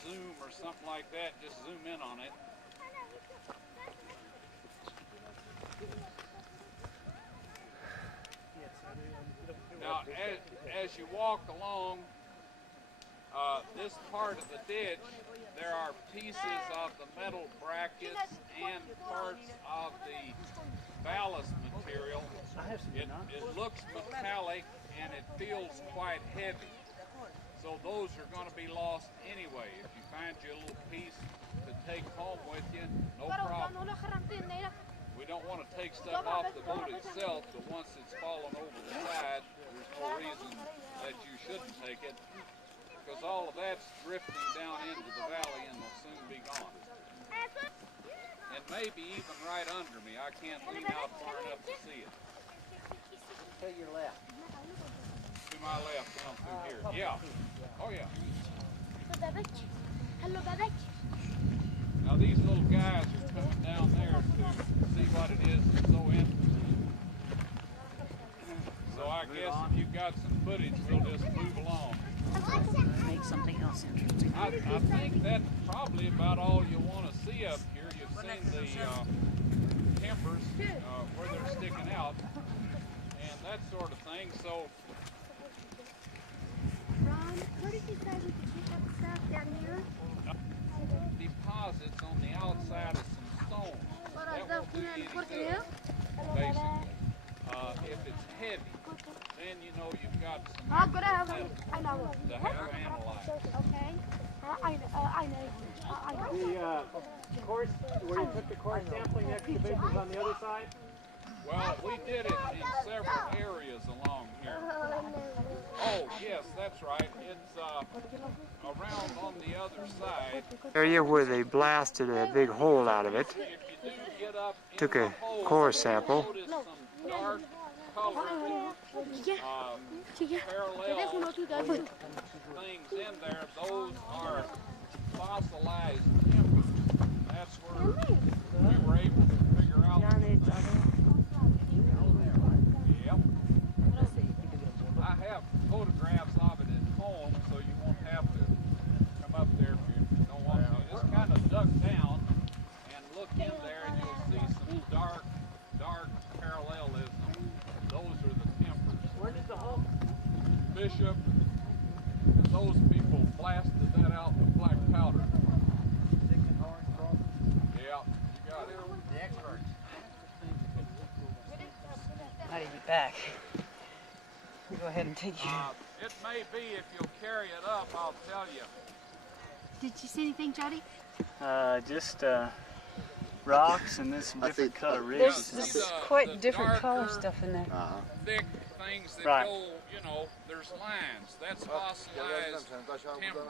zoom or something like that, just zoom in on it. Now, as you walk along this part of the ditch, there are pieces of the metal brackets and parts of the ballast material. It looks metallic and it feels quite heavy. So those are going to be lost anyway. If you find you a little piece to take home with you, no problem. We don't want to take stuff off the boat itself, but once it's fallen over the side, there's no reason that you shouldn't take it, because all of that's drifting down into the valley and will soon be gone. And maybe even right under me. I can't lean out far enough to see it. To your left. To my left, down through here. Yeah. Oh yeah. Now these little guys are coming down there to see what it is that's so interesting. So I guess if you've got some footage, we'll just move along. Make something else interesting. I think that's probably about all you want to see up here. You've seen the timbers where they're sticking out and that sort of thing. So Ron, where did you say we could pick up stuff down here? deposits on the outside of some stones. That won't do you any good, basically. If it's heavy, then you know you've got some metal to have analyzed. Okay. I know. The course, where you took the course sampling excavations on the other side? Well, we did it in several areas along here. Oh, yes, that's right. It's around on the other side. Area where they blasted a big hole out of it. If you do get up in Took the a hole, core sample. notice some dark colored parallel things in there. Those are fossilized timber. That's where we were able to figure out some things. Yep. I have photographs of it at home, so you won't have to come up there if you don't want to. Just kind of duck down and look in there, and you'll see some dark parallelism. Those are the timbers. Where did the hole? Bishop, and those people blasted that out with black powder. Yeah, you got it. The experts. How do you get back? Go ahead and take you. It may be if you'll carry it up, I'll tell you. Did you see anything, Jody? Just rocks and then some different color ridges. There's quite different color stuff in there. Thick things that go, you know, there's lines. That's fossilized timber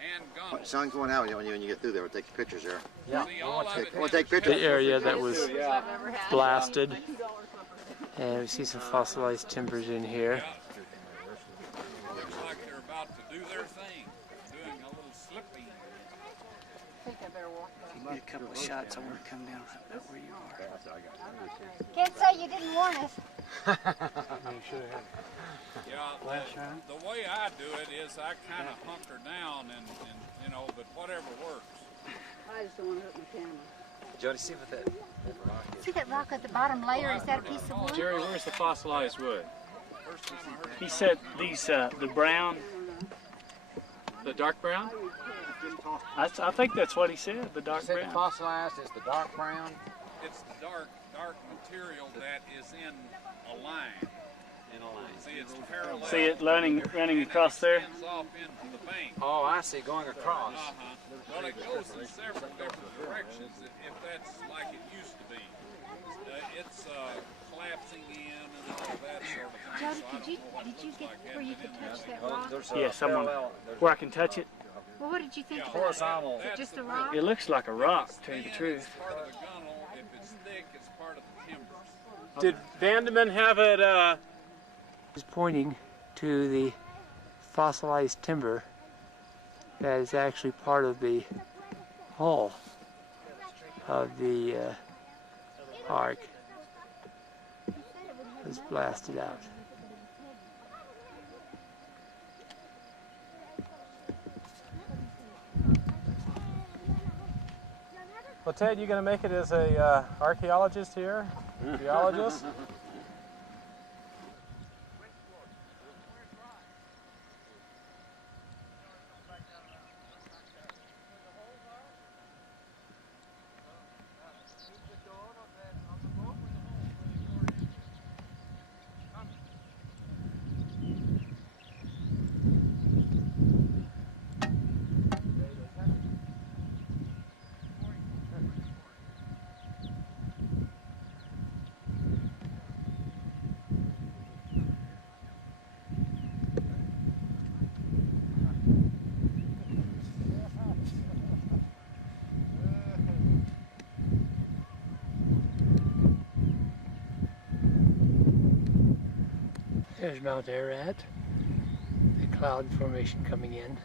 and gunnels. Sun going out when you get through there. We'll take pictures there. Yeah. See, all of it We'll take pictures. The area that was blasted. And we see some fossilized timbers in here. Looks like they're about to do their thing. Doing a little slipping. Give me a couple of shots. I want to come down right about where you are. Can't say you didn't warn us. Yeah, the way I do it is I kind of hunker down and you know, but whatever works. I just don't want to hurt my camera. Jody, see what that rock is. See that rock at the bottom layer? Is that a piece of wood? Jerry, where's the fossilized wood? He said these, the brown, the dark brown? I think that's what he said, the dark brown. The fossilized is the dark brown. It's the dark material that is in a line. See, it's parallel. See it running across there? It extends off into the bank. Oh, I see, going across. Well, it goes in several different directions if that's like it used to be. It's collapsing in and all that sort of thing. Jody, did you get where you could touch that rock? Yeah, someone, where I can touch it. Well, what did you think? Horizontal. Is it just a rock? It looks like a rock, to tell you the truth. Part of the gunnel, if it's thick, take as part of the timbers. Did Vandeman have it? He's pointing to the fossilized timber that is actually part of the hull of the Ark. It was blasted out. Well, Ted, you gonna make it as a archaeologist here, geologist? There's Mount Ararat, the cloud formation coming in.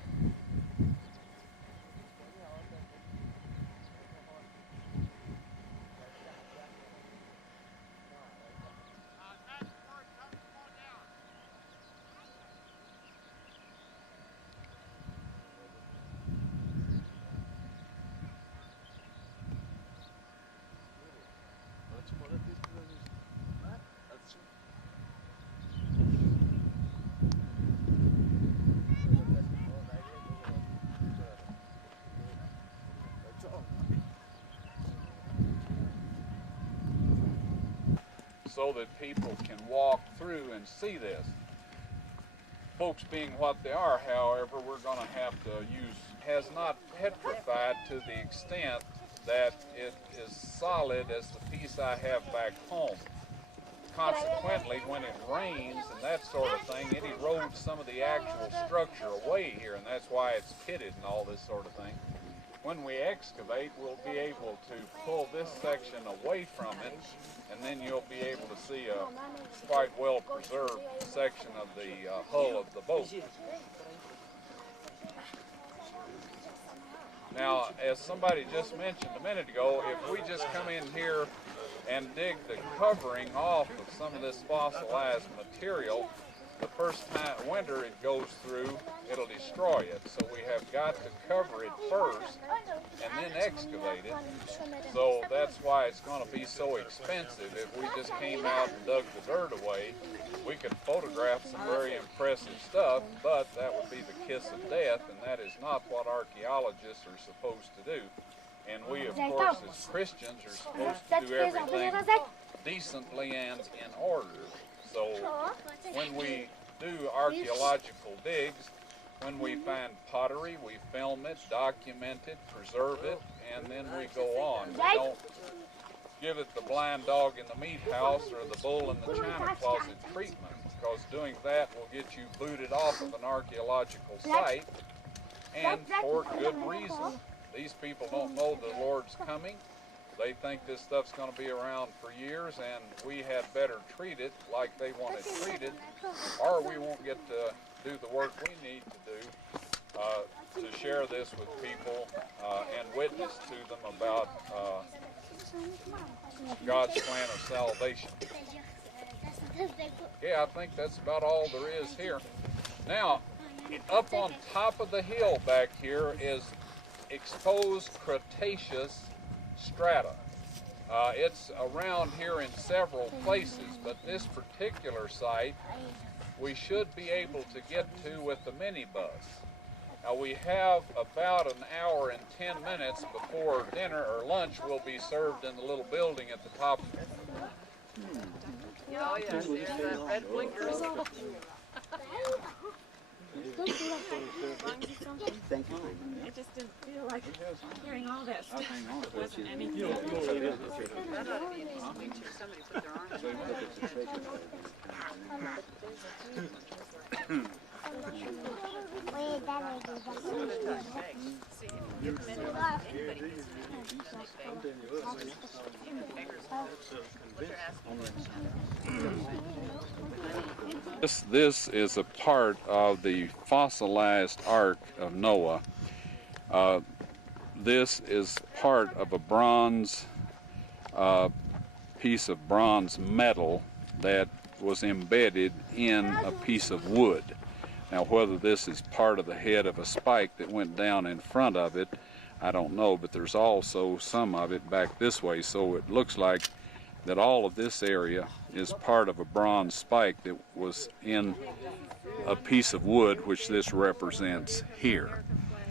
So that people can walk through and see this. Folks being what they are, however, we're going to have to use, has not petrified to the extent that it is solid as the piece I have back home. Consequently, when it rains and that sort of thing, it erodes some of the actual structure away here, and that's why it's pitted and all this sort of thing. When we excavate, we'll be able to pull this section away from it, and then you'll be able to see a quite well preserved section of the hull of the boat. Now, as somebody just mentioned a minute ago, if we just come in here and dig the covering off of some of this fossilized material, the first winter it goes through, it'll destroy it. So we have got to cover it first and then excavate it. So that's why it's going to be so expensive. If we just came out and dug the dirt away, we could photograph some very impressive stuff, but that would be the kiss of death, and that is not what archaeologists are supposed to do. And we, of course, as Christians, are supposed to do everything decently and in order. So when we do archaeological digs, when we find pottery, we film it, document it, preserve it, and then we go on. We don't give it the blind dog in the meat house or the bull in the china closet treatment, because doing that will get you booted off of an archaeological site, and for good reason. These people don't know the Lord's coming. They think this stuff's going to be around for years, and we had better treat it like they want it treated, or we won't get to do the work we need to do to share this with people and witness to them about God's plan of salvation. Yeah, I think that's about all there is here. Now, up on top of the hill back here is exposed Cretaceous strata. It's around here in several places, but this particular site we should be able to get to with the minibus. Now we have about an hour and 10 minutes before dinner or lunch will be served in the little building at the top. Oh yeah, see that red blinkers. Thank you. It just didn't feel like hearing all that stuff. It wasn't anything. That ought to be an easy picture. Somebody put their arms around it. See, if you come in with anybody This is a part of the fossilized Ark of Noah. This is part of a bronze piece of bronze metal that was embedded in a piece of wood. Now, whether this is part of the head of a spike that went down in front of it, I don't know, but there's also some of it back this way, so it looks like that all of this area is part of a bronze spike that was in a piece of wood, which this represents here.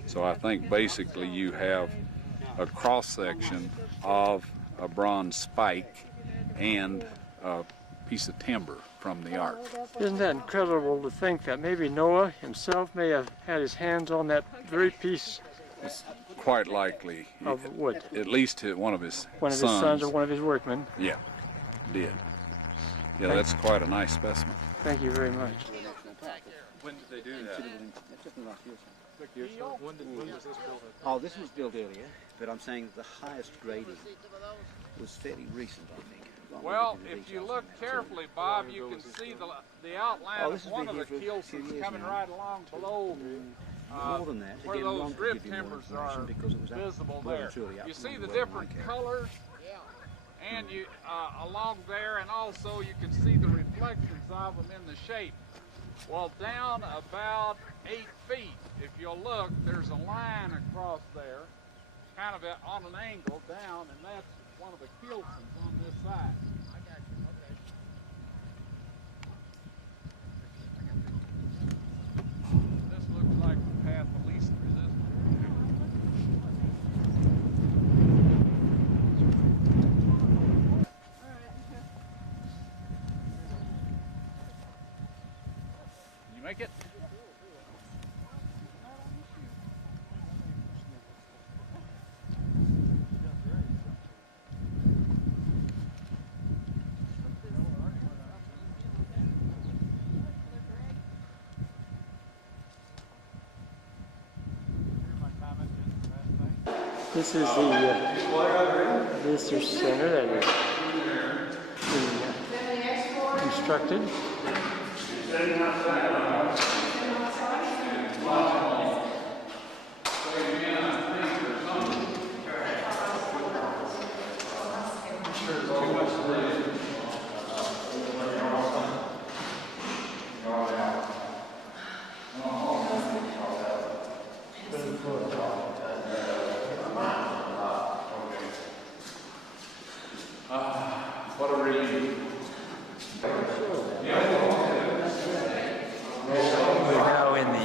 So I think basically you have a cross-section of a bronze spike and a piece of timber from the Ark. Isn't that incredible to think that maybe Noah himself may have had his hands on that very piece? It's quite likely. Of wood. At least one of his sons. One of his sons or one of his workmen. Yeah, did. Yeah, that's quite a nice specimen. Thank you very much. When did they do that? When was this built? Oh, this was built earlier, but I'm saying the highest grading was fairly recent, I think. Well, if you look carefully, Bob, you can see the outline of one of the keelson coming right along below more than that, where those rib timbers are visible there. You see the different colors, and you along there, and also you can see the reflections of them in the shape. Well, down about 8 feet, if you'll look, there's a line across there, kind of on an angle down, and that's one of the keelsons on this side. I got you. Okay. This looks like the path of least resistance. You make it? This is the visitor center that is being constructed. What a reading. We're now in the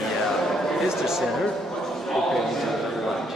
visitor center, preparing to have lunch.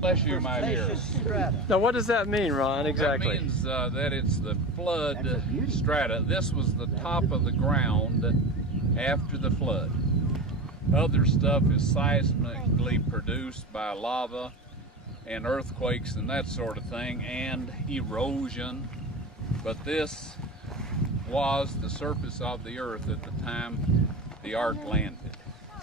Bless you, my dear. Now, what does that mean, Ron, exactly? That means that it's the flood strata. This was the top of the ground after the flood. Other stuff is seismically produced by lava and earthquakes and that sort of thing, and erosion. But this was the surface of the earth at the time the ark landed.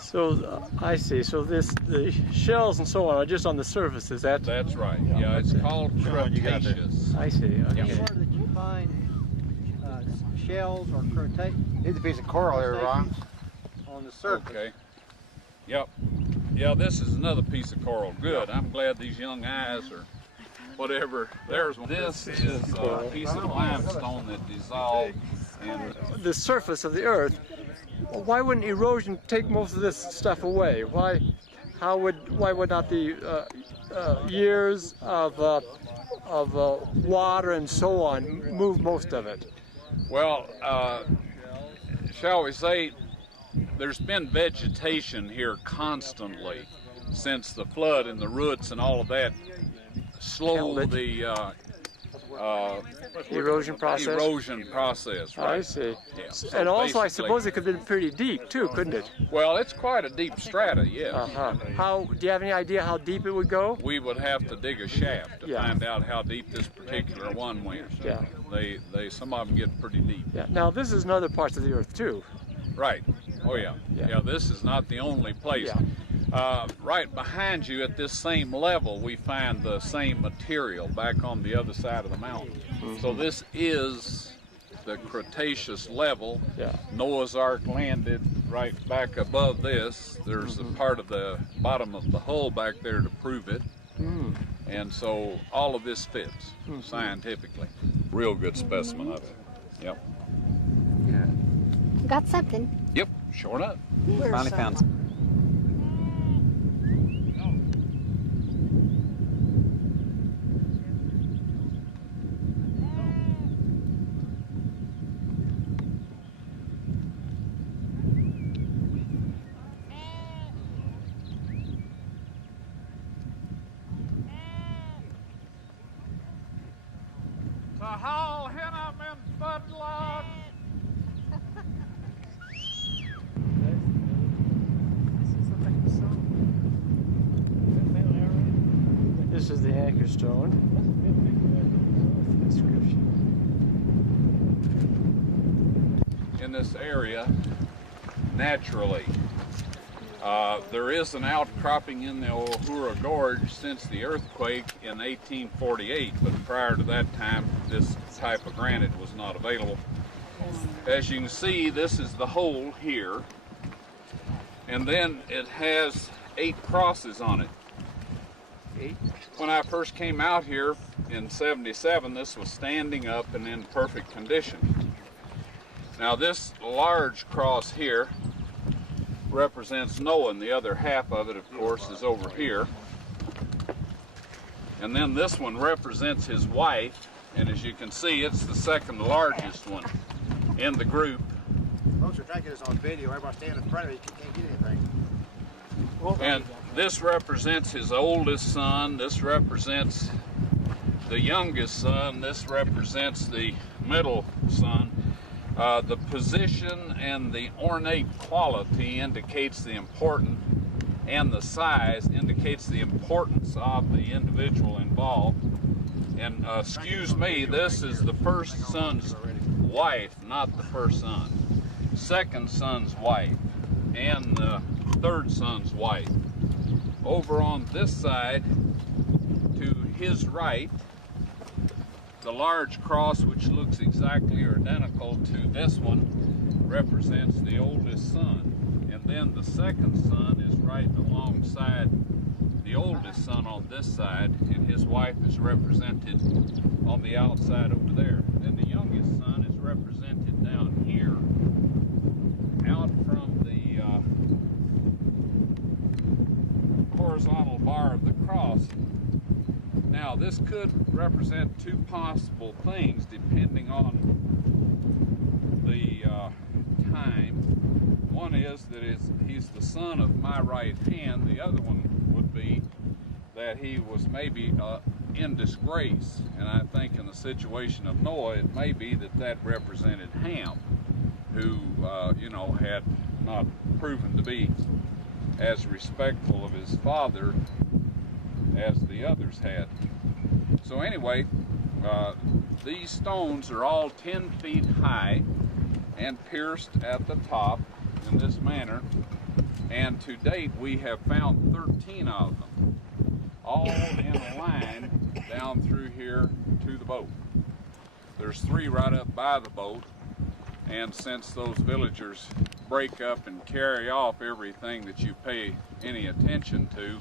So, I see. So the shells and so on are just on the surface, is that? That's right. Yeah, it's called Cretaceous. I see. Okay. Anywhere that you find shells or Cretaceous. Here's a piece of coral here, Ron. On the surface. Okay. Yep. Yeah, this is another piece of coral. Good. I'm glad these young eyes or whatever. There's one. This is a piece of limestone that dissolved in The surface of the earth. Why wouldn't erosion take most of this stuff away? Why would not the years of water and so on move most of it? Well, shall we say, there's been vegetation here constantly since the flood, and the roots and all of that slowed the erosion process. Erosion process, right? I see. Yeah. So And also, I basically- suppose it could have been pretty deep too, couldn't it? Well, it's quite a deep strata, yes. How? Do you have any idea how deep it would go? We would have to dig a shaft to Yeah. find out how deep this particular one went. Yeah. Some of them get pretty deep. Yeah. Now, this is in other parts of the earth too. Right. Oh yeah. Yeah. Yeah. This is not the only place. Yeah. Right behind you at this same level, we find the same material back on the other side of the mountain. So this is the Cretaceous level. Yeah. Noah's Ark landed right back above this. There's a part of the bottom of the hull back there to prove it. And so all of this fits scientifically. Real good specimen of it. Yep. Got something. Yep, sure enough. Finally found some. To haul hennep in footload. This is the anchor stone. Inscription. In this area, naturally, there is an outcropping in the Uhura Gorge since the earthquake in 1848, but prior to that time, this type of granite was not available. As you can see, this is the hole here, and then it has 8 crosses on it. When I first came out here in '77, this was standing up and in perfect condition. Now this large cross here represents Noah, and the other half of it, of course, is over here. And then this one represents his wife, and as you can see, it's the second largest one in the group. Folks are trying to get us on video. Everybody's standing in front of it. You can't get anything. And this represents his oldest son, this represents the youngest son, this represents the middle son. The position and the ornate quality indicates the importance, and the size indicates the importance of the individual involved. And excuse me, this is the first son's wife, not the first son. Second son's wife, and the third son's wife. Over on this side, to his right, the large cross, which looks exactly identical to this one, represents the oldest son. And then the second son is right alongside the oldest son on this side, and his wife is represented on on the outside over there. Then the youngest son is represented down here, out from the horizontal bar of the cross. Now this could represent two possible things depending on the time. One is that he's the son of my right hand. The other one would be that he was maybe in disgrace. And I think in the situation of Noah, it may be that that represented Ham, who, you know, had not proven to be as respectful of his father as the others had. So anyway, these stones are all 10 feet high and pierced at the top in this manner, and to date we have found 13 of them, all in a line down through here to the boat. There's 3 right up by the boat, and since those villagers break up and carry off everything that you pay any attention to,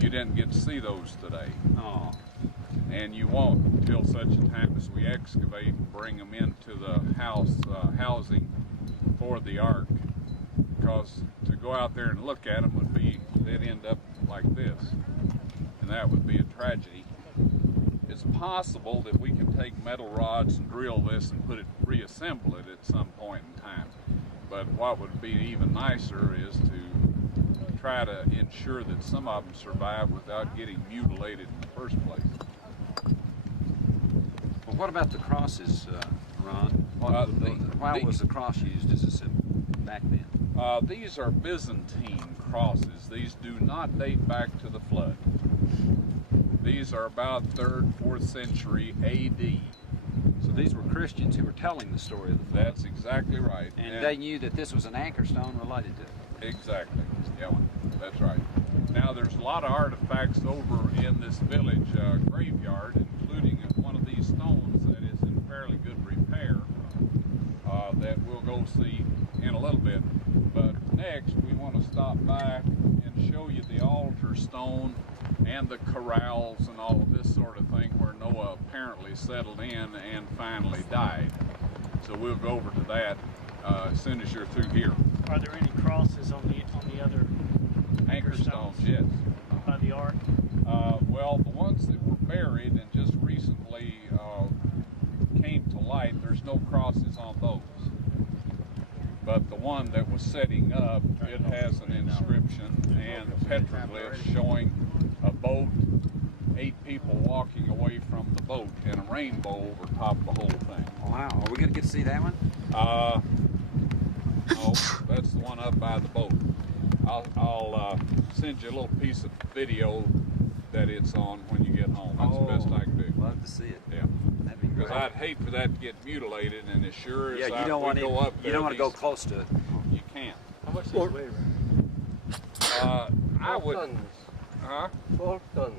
you didn't get to see those today. Oh. And you won't until such a time as we excavate and bring them into the housing for the ark. Because to go out there and look at them would be, they'd end up like this, and that would be a tragedy. It's possible that we can take metal rods and drill this and reassemble it at some point in time. But what would be even nicer is to try to ensure that some of them survive without getting mutilated in the first place. Well, what about the crosses, Ron? Why was the cross used as a symbol back then? These are Byzantine crosses. These do not date back to the flood. These are about 3rd, 4th century AD. So these were Christians who were telling the story of the flood. That's exactly right. And they knew that this was an anchor stone related to it. Exactly. Yeah, that's right. Now there's a lot of artifacts over in this village graveyard, including one of these stones that is in fairly good repair that we'll go see in a little bit. But next we want to stop by and show you the altar stone and the corrals and all of this sort of thing where Noah apparently settled in and finally died. So we'll go over to that as soon as you're through here. Are there any crosses on the other anchor stones? Yes. By the ark? Well, the ones that were buried and just recently came to light, there's no crosses on those. But the one that was setting up, it has an inscription and petroglyphs showing a boat, 8 people walking away from the boat, and a rainbow over top of the whole thing. Wow, are we going to get to see that one? No, that's the one up by the boat. I'll send you a little piece of video that it's on when you get home. That's the best I can do. Love to see it. Yeah. That'd be great. Because I'd hate for that to get mutilated, and as sure as you don't want go up there, you don't want to go close to it. You can't. How much does it weigh, I would. Tons. Huh? 12 tons.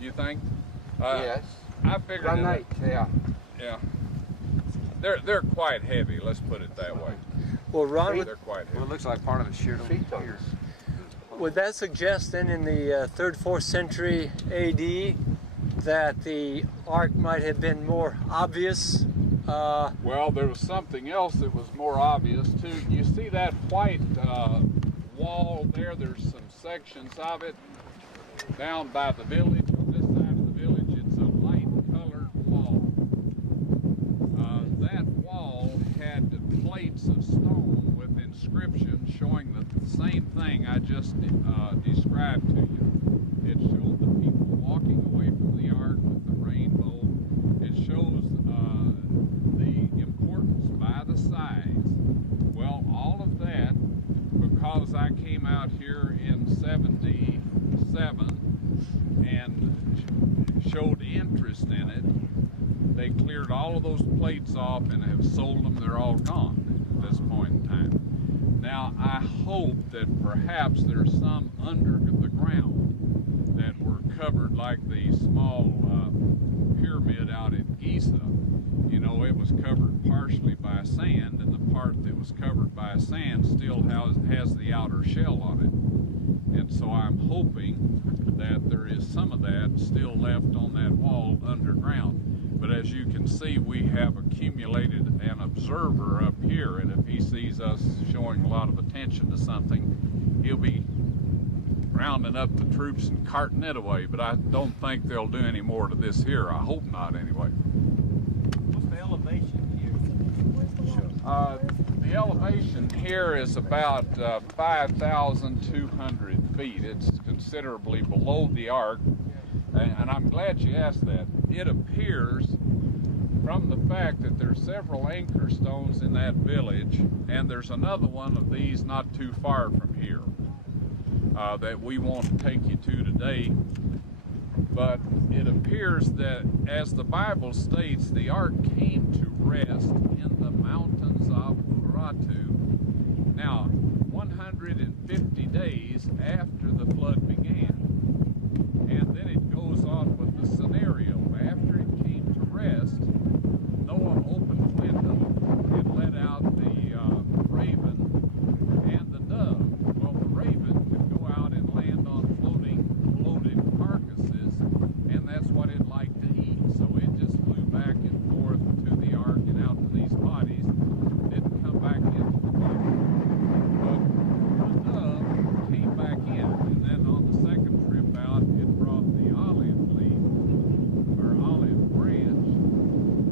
You think? Yes. I figured. Granite, yeah. Yeah. They're quite heavy. Let's put it that way. Well, Ron, They're quite heavy. Well, it looks like part of it's sheared over 3 tons. here. Would that suggest then in the 3rd, 4th century AD that the ark might have been more obvious? Well, there was something else that was more obvious too. You see that white wall there? There's some sections of it down by the village. On this side of the village, it's a light colored wall. That wall had plates of stone with inscriptions showing the same thing I just described to you. It showed the people walking away from the ark with the rainbow. It shows the importance by the size. Well, all of that, because I came out here in 77 and showed interest in it, they cleared all of those plates off and have sold them. They're all gone at this point in time. Now, I hope that perhaps there's some under the ground that were covered like the small pyramid out at Giza. You know, it was covered partially by sand, and the part that was covered by sand still has the outer shell on it. And so I'm hoping that there is some of that still left on that wall underground. But as you can see, we have accumulated an observer up here, and if he sees us showing a lot of attention to something, he'll be rounding up the troops and carting it away, but I don't think they'll do any more to this here. I hope not, anyway. What's the elevation here? The elevation here is about 5,200 feet. It's considerably below the arc, and I'm glad you asked that. It appears from the fact that there's several anchor stones in that village, and there's another one of these not too far from here that we won't take you to today, but it appears that, as the Bible states, the ark came to rest in the mountains of Uratu. Now, 150 days after the flood began. And then it goes on with the scenario. After it came to rest, Noah opened the window and let out the raven and the dove. Well, the raven could go out and land on floating, bloated carcasses, and that's what it liked to eat. So it just flew back and forth to the ark and out to these bodies. Didn't come back into the boat. But the dove came back in, and then on the second trip out, it brought the olive leaf, or olive branch,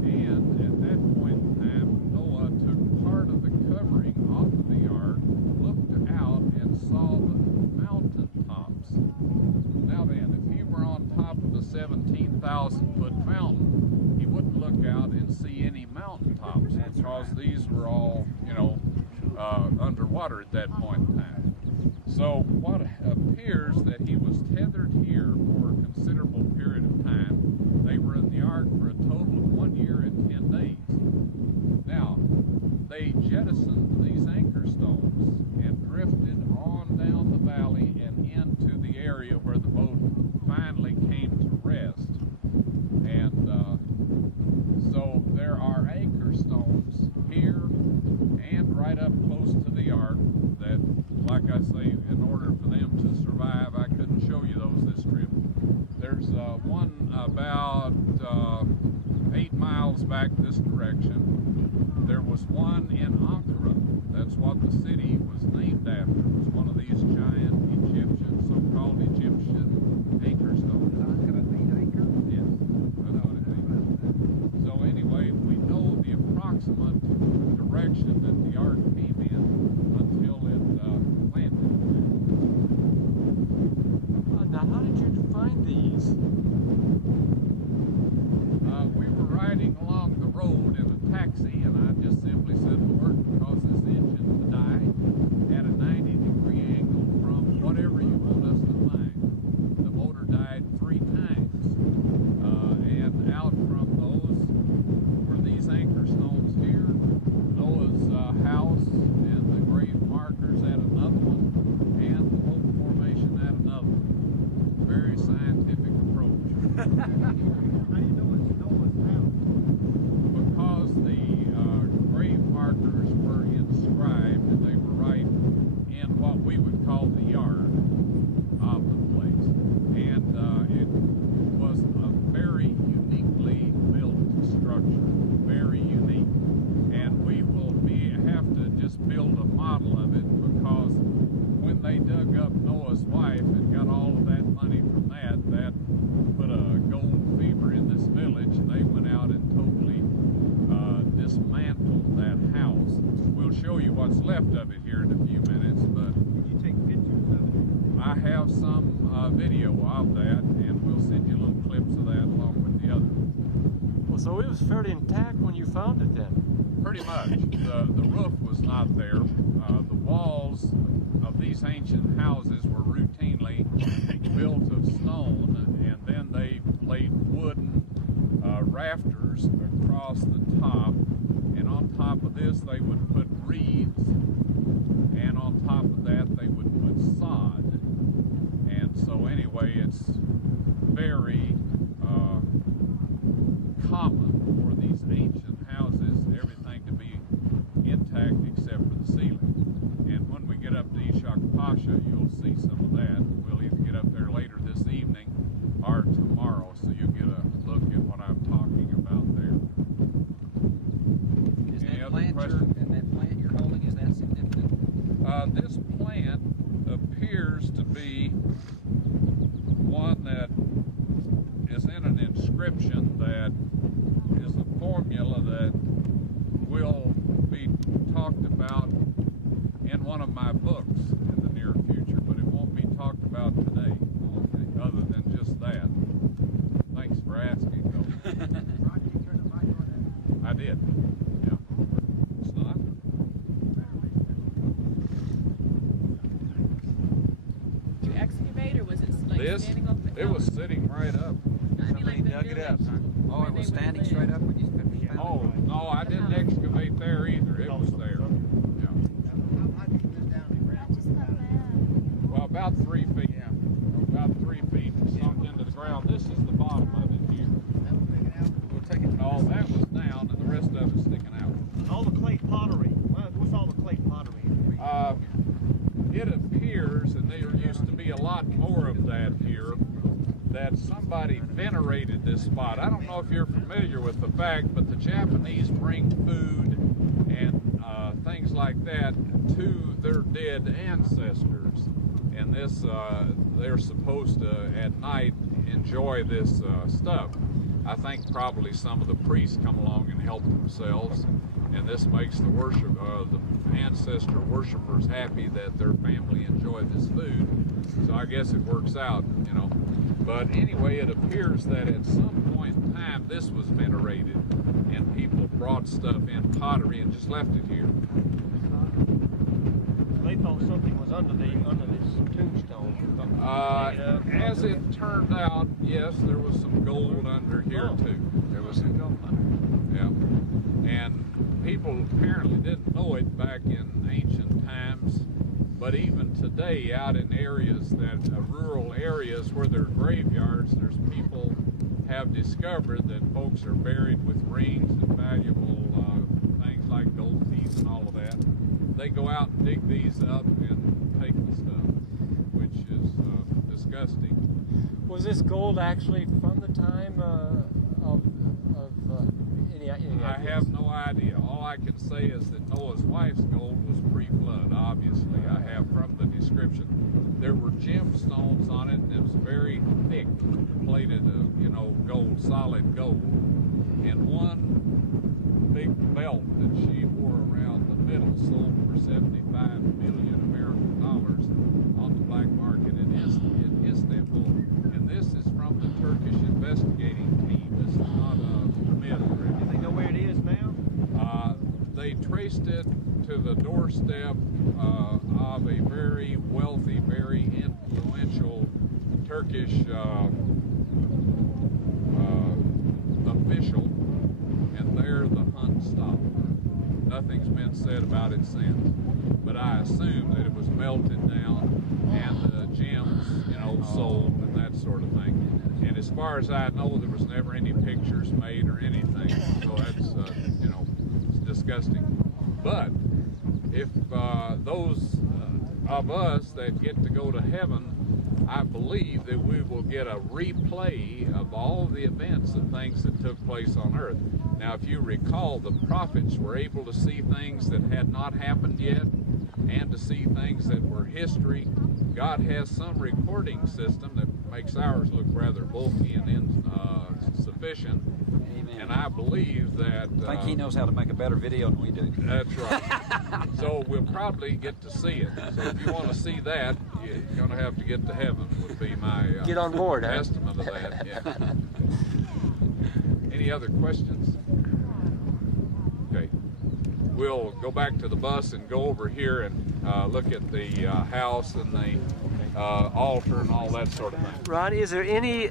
and at that point in time, Noah took part of the covering off of the ark, looked out, and saw the mountain tops. Now then, if he were on top of the 17,000-foot mountain, he wouldn't look out and see any mountain tops, because these were all, you know, underwater at that point in time. So what appears that he was tethered here for a considerable period of time. They were in the ark for a total of 1 year and 10 days. Now, they jettisoned these anchor stones and drifted on down the valley and into the area where the boat finally came to rest. And so there are anchor stones here and right up close to the ark that, like I say, in order for them to survive, I couldn't show you those this trip. There's one about 8 miles back this direction. There was one in Ankara. That's what the city was named after. It was one of these giant Egyptian, so-called Egyptian anchor stones. Ankara mean anchor? Yes, that's what it means. So anyway, we know the approximate direction that the ark came in until it landed. Now, how did you find these? We were riding along the road in a taxi, and I just simply said, Lord, because this engine died at a 90-degree angle from whatever you want us to find. The motor died 3 times, and out from those were these anchor stones here, Noah's house, and the grave markers at another one, and the boat formation at another one. Very scientific approach. How do you know it's Noah's house? Because the grave markers were inscribed, and they were right in what we would call the yard of the place. And it was a very uniquely built structure, very unique. And we will have to just build a model of it, because when they dug up Noah's wife and got all of that money from that put a gold fever in this village, and they went out and totally dismantled that house. We'll show you what's left of it here in a few minutes, but You take pictures of it? I have some video of that, and we'll send you little clips of that along with the others. Well, so it was fairly intact when you found it then? Pretty much. The roof was not there. The walls of these ancient houses were routinely built of stone, and then they laid wooden rafters across the top, and on top of this they would put reeds, and on top of that they would put sod. And so anyway, it's very common for these ancient houses, everything to be intact except for the ceiling. And when we get up to Ishak Pasha, you'll see some of that. We'll either get up there later this evening or tomorrow, so you'll get a look at what I'm talking about there. And that plant you're holding, is that significant? This plant appears to be one that is in an inscription that is a formula that will be talked about in one of my books in the near future, but it won't be talked about today, other than just that. Thanks for asking, though. I did. Yeah. It's not. Did you excavate, or was it like This, standing up? it was sitting right up. I mean, like the dug it up, village, huh? Oh, it was standing straight up when you found it? Oh, no, I didn't excavate there either. It was there. Yeah. Well, about 3 feet. Yeah. About 3 feet sunk into the ground. This is the bottom of it here. We'll take it. All that was down, and the rest of it's sticking out. All the clay pottery. What's all the clay pottery? It appears, and there used to be a lot more of that here, that somebody venerated this spot. I don't know if you're familiar with the fact, but the Japanese bring food and things like that to their dead ancestors. And this, they're supposed to, at night, enjoy this stuff. I think probably some of the priests come along and help themselves, and this makes the the ancestor worshipers happy that their family enjoyed this food. So I guess it works out, you know. But anyway, it appears that at some point in time this was venerated, and people brought stuff in pottery and just left it here. They thought something was under this tombstone. As it turned out, yes, there was some gold under here too. There was some gold under. Yeah, and people apparently didn't know it back in ancient times, but even today, out in areas that rural areas where there are graveyards, there's people have discovered that folks are buried with rings and valuable things like gold teeth and all of that. They go out and dig these up and take the stuff, which is disgusting. Was this gold actually from the time of any I have no idea. All I can say is that Noah's wife's gold was pre-flood, obviously. I have from the description. There were gemstones on it, and it was very thick, plated, gold, solid gold. And one big belt that she wore around the middle sold for $75 million American dollars on the black market in Istanbul. And this is from the Turkish investigating team. This is not a myth or anything. Do they know where it is now? They traced it to the doorstep of a very wealthy, very influential Turkish official, and there the hunt stopped. Nothing's been said about it since, but I assume that it was melted down and the gems, sold and that sort of thing. And as far as I know, there was never any pictures made or anything, so that's, it's disgusting. But if those of us that get to go to heaven, I believe that we will get a replay of all the events and things that took place on earth. Now, if you recall, the prophets were able to see things that had not happened yet and to see things that were history. God has some recording system that makes ours look rather bulky and insufficient. Amen. And I believe that... I think he knows how to make a better video than we do. That's right. So we'll probably get to see it. So if you want to see that, you're going to have to get to heaven, would be my get on board, estimate of that. Yeah. Any other questions? Okay. We'll go back to the bus and go over here and look at the house and the altar and all that sort of thing. Ron, is there any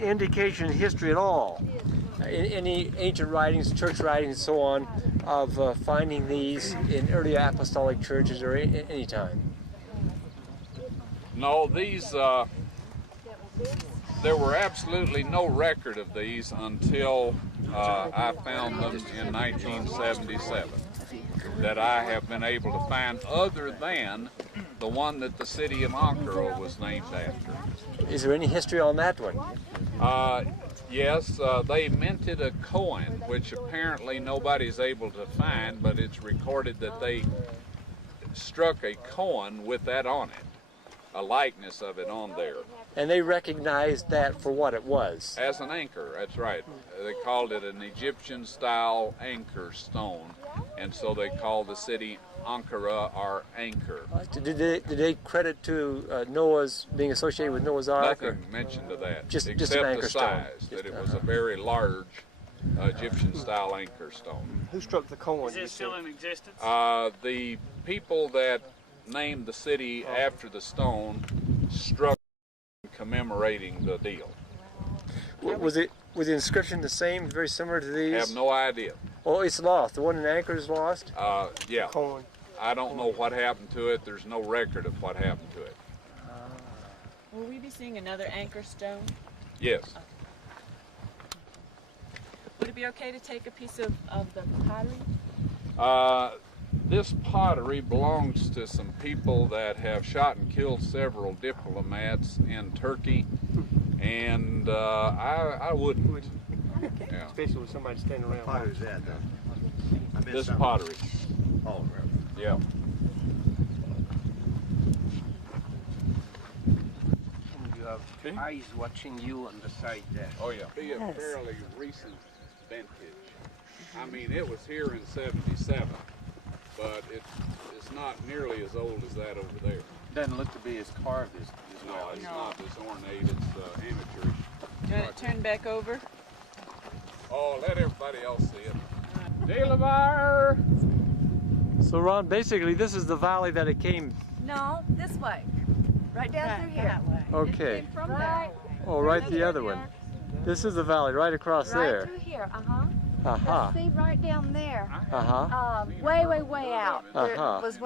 indication in history at all, in any ancient writings, church writings, and so on, of finding these in early apostolic churches or any time? No, these, there were absolutely no record of these until I found them in 1977, that I have been able to find, other than the one that the city of Ankara was named after. Is there any history on that one? Yes, they minted a coin, which apparently nobody's able to find, but it's recorded that they struck a coin with that on it, a likeness of it on there. And they recognized that for what it was. As an anchor, that's right. They called it an Egyptian-style anchor stone, and so they called the city Ankara, or anchor. Did they credit to Noah's being associated with Noah's Ark? Nothing mentioned of that, just except an anchor the size, that it was a very large Egyptian-style anchor stone. Who struck the coin? Is it still in existence? The people that named the city after the stone struck commemorating the deal. Was the inscription the same, very similar to these? I have no idea. Oh, it's lost. The one in Anchor is lost? Yeah. Coin. I don't know what happened to it. There's no record of what happened to it. Will we be seeing another anchor stone? Yes. Would it be okay to take a piece of the pottery? This pottery belongs to some people that have shot and killed several diplomats in Turkey, and I wouldn't. Yeah. Especially with somebody standing around. What pottery is that, though? This pottery. Oh, right. Yeah. You have eyes watching you on the side there. Oh yeah. Be a fairly recent vintage. I mean, it was here in '77, but it's not nearly as old as that over there. Doesn't look to be as carved as No, well. it's not as ornate. It's amateurish. Do you want it turned back over? Oh, let everybody else see it. Delavar! So Ron, basically this is the valley that it came. No, this way. Right down through here. Okay. It came from there. Oh, right the other one. This is the valley right across there. Right through here, uh-huh. Uh-huh. See, right down there. Uh-huh. Way, way, way out. There Uh-huh. was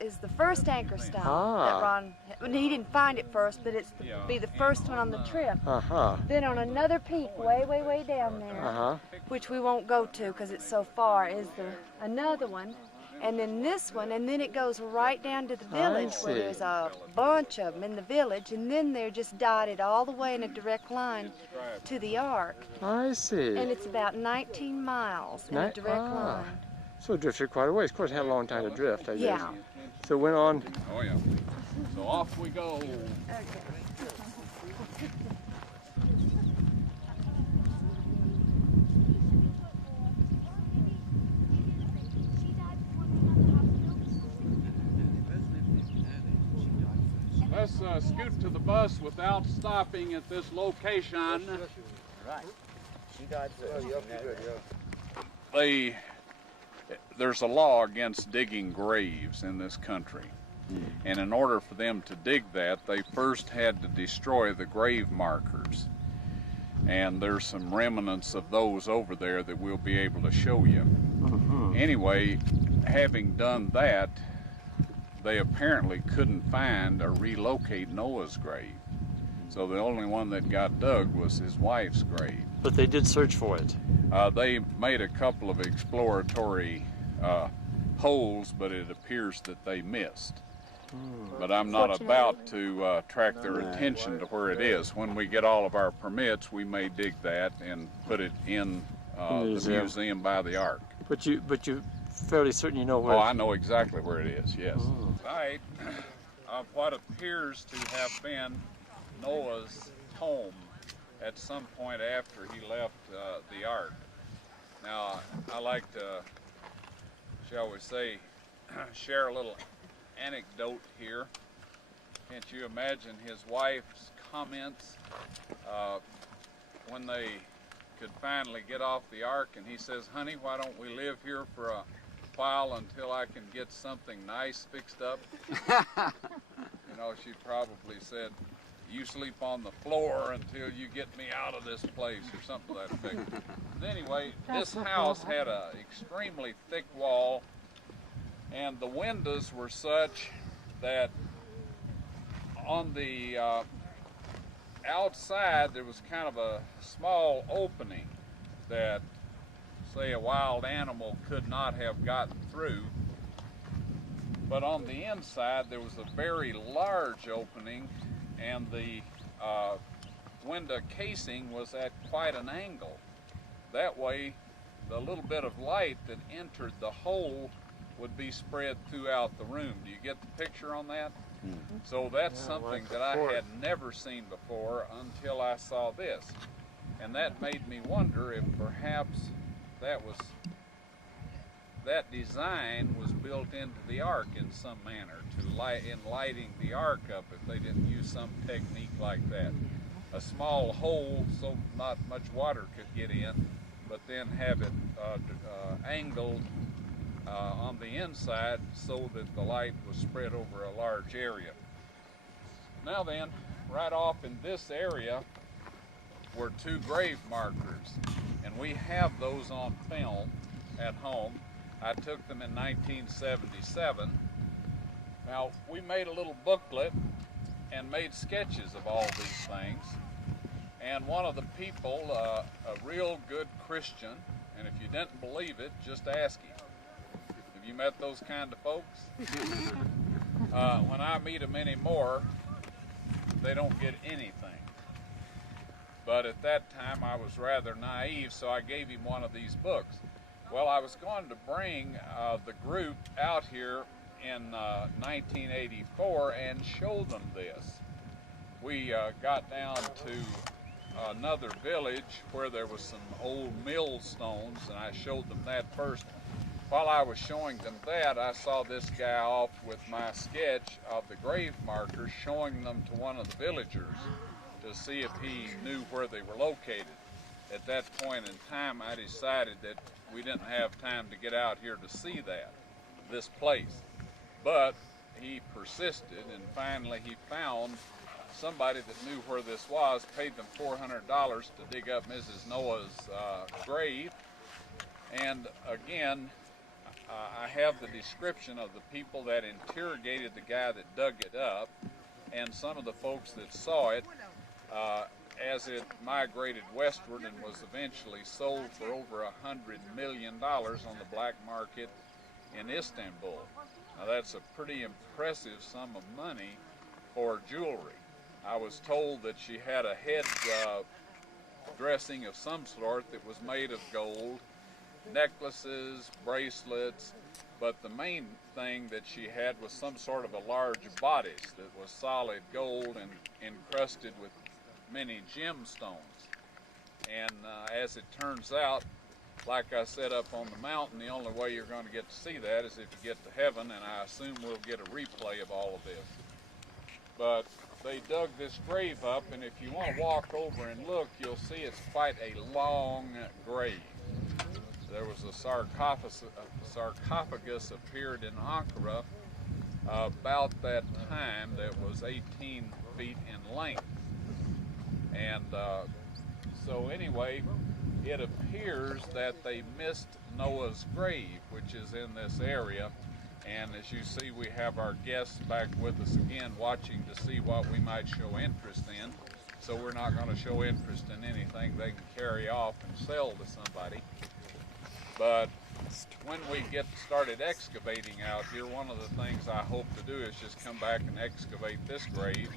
is the first anchor stone Ah. that Ron, he didn't find it first, but it's be the first one on the trip. Uh-huh. Then on another peak, way, way, way down there, Uh-huh. which we won't go to because it's so far, is another one. And then this one, and then it goes right down to the village where see. there's a bunch of them in the village, and then they're just dotted all the way in a direct line to the Ark. I see. And it's about 19 miles in a direct line. So it drifted quite a ways. Of course, it had a long time to drift, I guess. Yeah. So it went on. Oh yeah. So off we go. Let's scoot to the bus without stopping at this location. Right. You guys There's a law against digging graves in this country. And in order for them to dig that, they first had to destroy the grave markers. And there's some remnants of those over there that we'll be able to show you. Anyway, having done that, they apparently couldn't find or relocate Noah's grave. So the only one that got dug was his wife's grave. But they did search for it. They made a couple of exploratory holes, but it appears that they missed. But I'm not about to track their attention to where it is. When we get all of our permits, we may dig that and put it in the museum by the Ark. But you fairly certain you know where? Oh, I know exactly where it is, yes. Site of what appears to have been Noah's home at some point after he left the Ark. Now, I like to, shall we say, share a little anecdote here. Can't you imagine his wife's comments when they could finally get off the Ark, and he says, "Honey, why don't we live here for a while until I can get something nice fixed up?" You know, she probably said, "You sleep on the floor until you get me out of this place," or something to that effect. But anyway, this house had an extremely thick wall, and the windows were such that on the outside there was kind of a small opening that, say, a wild animal could not have gotten through. But on the inside there was a very large opening, and the window casing was at quite an angle. That way, the little bit of light that entered the hole would be spread throughout the room. Do you get the picture on that? So that's something that I had never seen before until I saw this. And that made me wonder if perhaps that design was built into the ark in some manner in lighting the ark up, if they didn't use some technique like that. A small hole so not much water could get in, but then have it angled on the inside so that the light was spread over a large area. Now then, right off in this area were 2 grave markers, and we have those on film at home. I took them in 1977. Now, we made a little booklet and made sketches of all these things, and one of the people, a real good Christian, and if you didn't believe it, just ask him. Have you met those kind of folks? When I meet them anymore, they don't get anything. But at that time I was rather naive, so I gave him one of these books. Well, I was going to bring the group out here in 1984 and show them this. We got down to another village where there was some old millstones, and I showed them that first. While I was showing them that, I saw this guy off with my sketch of the grave markers, showing them to one of the villagers to see if he knew where they were located. At that point in time, I decided that we didn't have time to get out here to see this place. But he persisted, and finally he found somebody that knew where this was, paid them $400 to dig up Mrs. Noah's grave. And again, I have the description of the people that interrogated the guy that dug it up, and some of the folks that saw it as it migrated westward and was eventually sold for over $100 million on the black market in Istanbul. Now that's a pretty impressive sum of money for jewelry. I was told that she had a head dressing of some sort that was made of gold, necklaces, bracelets, but the main thing that she had was some sort of a large bodice that was solid gold and encrusted with many gemstones. And as it turns out, like I said up on the mountain, the only way you're going to get to see that is if you get to heaven, and I assume we'll get a replay of all of this. But they dug this grave up, and if you want to walk over and look, you'll see it's quite a long grave. There was a sarcophagus appeared in Ankara about that time that was 18 feet in length. And so anyway, it appears that they missed Noah's grave, which is in this area. And as you see, we have our guests back with us again, watching to see what we might show interest in. So we're not going to show interest in anything they can carry off and sell to somebody. But when we get started excavating out here, one of the things I hope to do is just come back and excavate this grave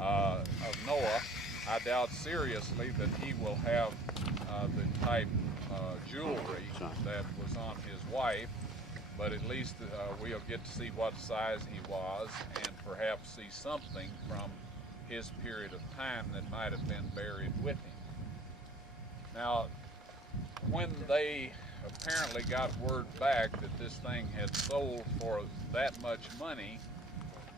of Noah. I doubt seriously that he will have the type jewelry that was on his wife, but at least we'll get to see what size he was and perhaps see something from his period of time that might have been buried with him. Now, when they apparently got word back that this thing had sold for that much money,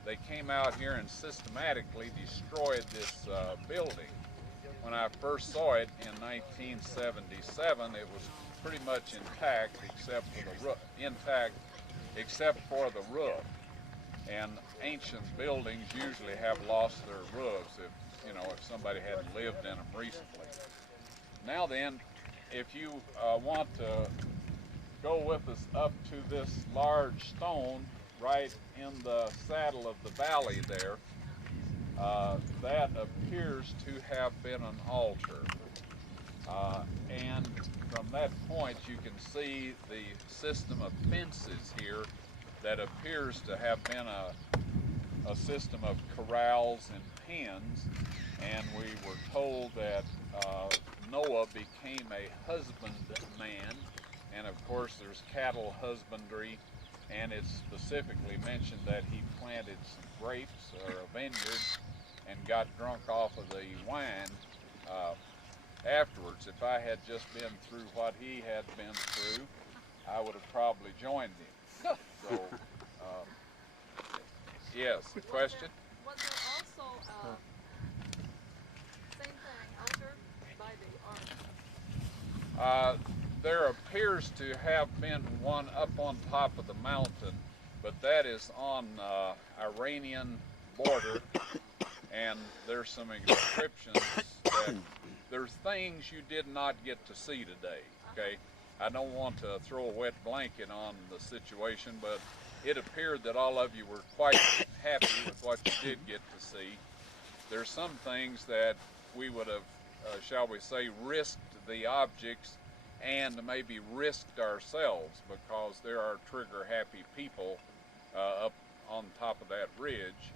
they came out here and systematically destroyed this building. When I first saw it in 1977, it was pretty much intact except for the roof. And ancient buildings usually have lost their roofs if somebody hadn't lived in them recently. Now then, if you want to go with us up to this large stone right in the saddle of the valley there, that appears to have been an altar. And from that point you can see the system of fences here that appears to have been a system of corrals and hens, and we were told that Noah became a husbandman, and of course there's cattle husbandry, and it's specifically mentioned that he planted some grapes or a vineyard and got drunk off of the wine afterwards. If I had just been through what he had been through, I would have probably joined him. So, yes, question? Was there also same thing, altar by the ark? There appears to have been one up on top of the mountain, but that is on Iranian border, and there's some inscriptions that there's things you did not get to see today, okay? I don't want to throw a wet blanket on the situation, but it appeared that all of you were quite happy with what you did get to see. There's some things that we would have, shall we say, risked the objects and maybe risked ourselves, because there are trigger-happy people up on top of that ridge,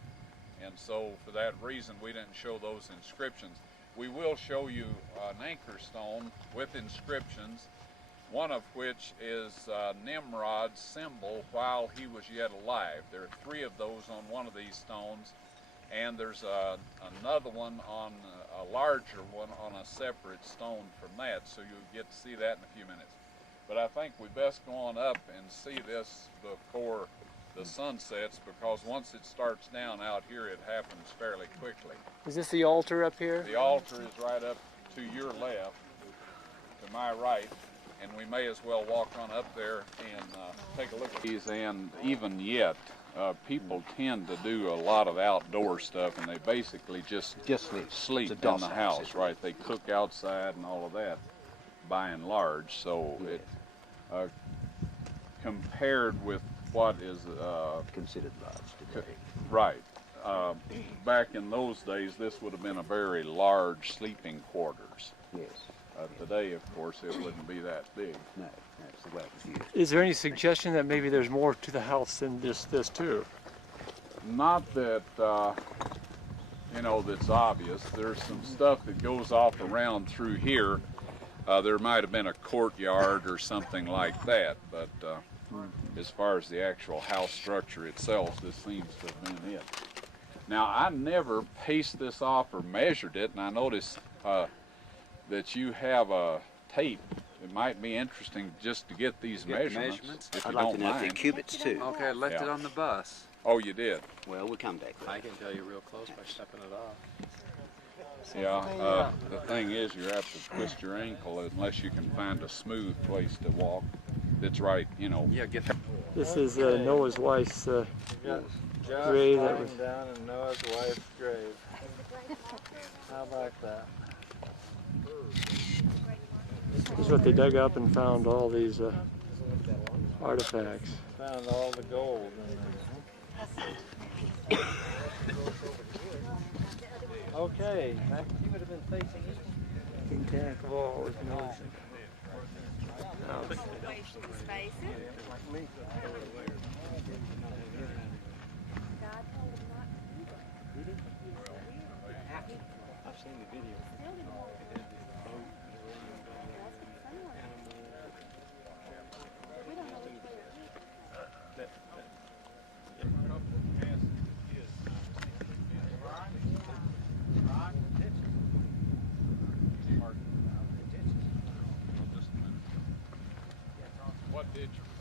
and so for that reason we didn't show those inscriptions. We will show you an anchor stone with inscriptions, one of which is Nimrod's symbol while he was yet alive. There are 3 of those on one of these stones, and there's another one on a larger one on a separate stone from that, so you'll get to see that in a few minutes. But I think we best go on up and see this before the sun sets, because once it starts down out here, it happens fairly quickly. Is this the altar up here? The altar is right up to your left, to my right, and we may as well walk on up there and take a look at these. And even yet, people tend to do a lot of outdoor stuff, and they basically just sleep in the house, right? They cook outside and all of that, by and large. So it compared with what is considered large today, right? Back in those days, this would have been a very large sleeping quarters. Yes. Today, of course, it wouldn't be that big. No, that's the way it was used. Is there any suggestion that maybe there's more to the house than just this too? Not that, you know, that's obvious. There's some stuff that goes off around through here. There might have been a courtyard or something like that, but as far as the actual house structure itself, this seems to have been it. Now, I never paced this off or measured it, and I noticed that you have a tape. It might be interesting just to get these measurements. If I'd you like don't to know if mind. they're cubits too. Okay, I left it on the bus. Oh, you did? Well, we'll come back. I can tell you real close by stepping it off. Yeah, the thing is, you're apt to twist your ankle unless you can find a smooth place to walk that's right, you know. Yeah, get This is Noah's wife's grave that was down in Noah's wife's grave. How about that? This is what they dug up and found all these artifacts. Found all the gold in there. Okay, you would have been facing east. Intact wall with no house. I've seen the video.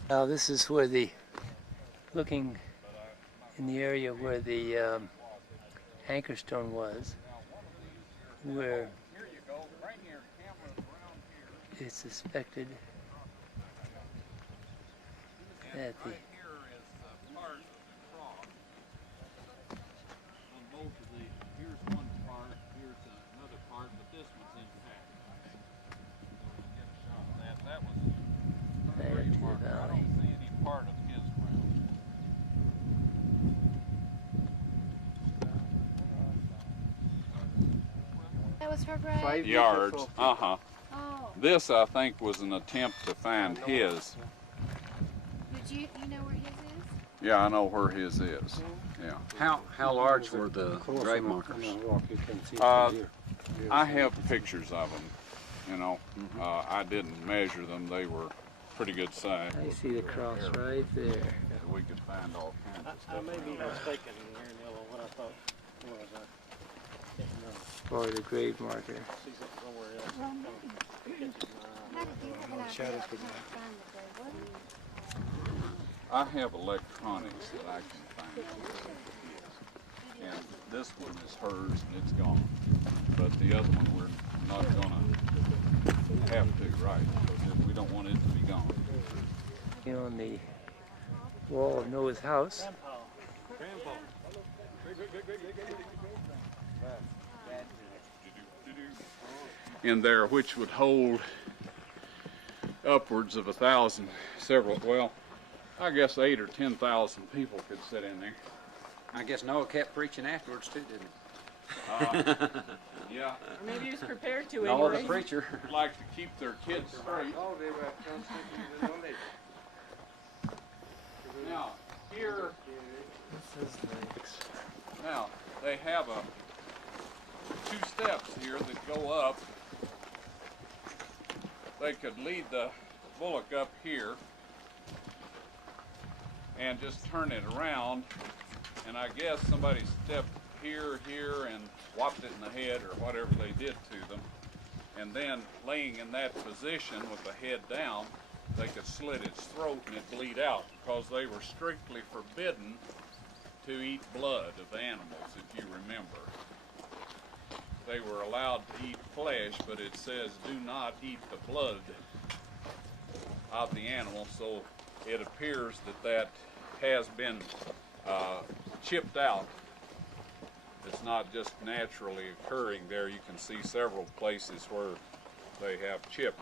Now this is where the, looking in the area where the anchor stone was, where it's suspected that the Here's one part, here's another part, but this one's intact. That was fed to the valley. I don't see any part of his ground. That was her grave? 5 yards. Oh. This, I think, was an attempt to find his. Did you know where his is? Yeah, I know where his is. Yeah. How large were the grave markers? I have pictures of them. You know, I didn't measure them. They were pretty good size. I see the cross right there. We could find all kinds of stuff. I may be mistaken here in yellow. What I thought was For the grave marker. see something somewhere else. Shadows could I have electronics that I can find. And this one is hers and it's gone. But the other one we're not gonna have to, right? Because we don't want it to be gone. On the wall of Noah's house. In there, which would hold upwards of 1,000, well, I guess 8,000 or 10,000 people could sit in there. I guess Noah kept preaching afterwards too, didn't he? Yeah. Or maybe he was prepared to Noah anyway. the preacher. Like to keep their kids straight. Now, here, now, they have two steps here that go up. They could lead the bullock up here and just turn it around, and I guess somebody stepped here and whopped it in the head or whatever they did to them, and then laying in that position with the head down, they could slit its throat and it bleed out, because they were strictly forbidden to eat blood of animals, if you remember. They were allowed to eat flesh, but it says do not eat the blood of the animal, so it appears that has been chipped out. It's not just naturally occurring there. You can see several places where they have chipped.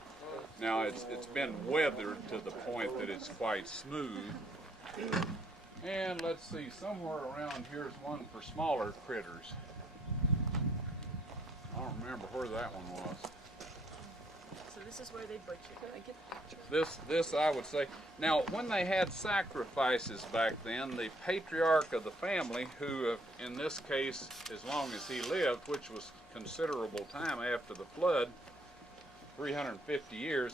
Now it's been weathered to the point that it's quite smooth. And let's see, somewhere around here's one for smaller critters. I don't remember where that one was. So this is where they butchered. I get the picture. This I would say. Now, when they had sacrifices back then, the patriarch of the family, who in this case, as long as he lived, which was considerable time after the flood, 350 years,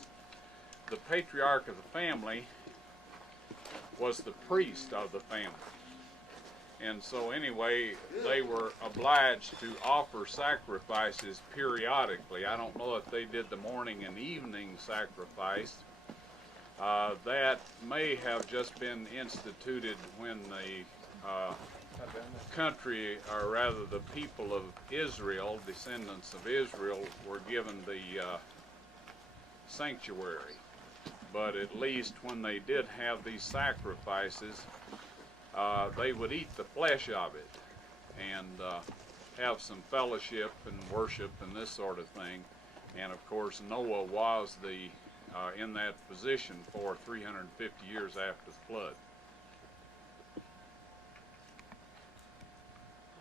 the patriarch of the family was the priest of the family. And so anyway, they were obliged to offer sacrifices periodically. I don't know if they did the morning and evening sacrifice. That may have just been instituted when the country, or rather the people of Israel, descendants of Israel, were given the sanctuary. But at least when they did have these sacrifices, they would eat the flesh of it and have some fellowship and worship and this sort of thing. And of course, Noah was in that position for 350 years after the flood.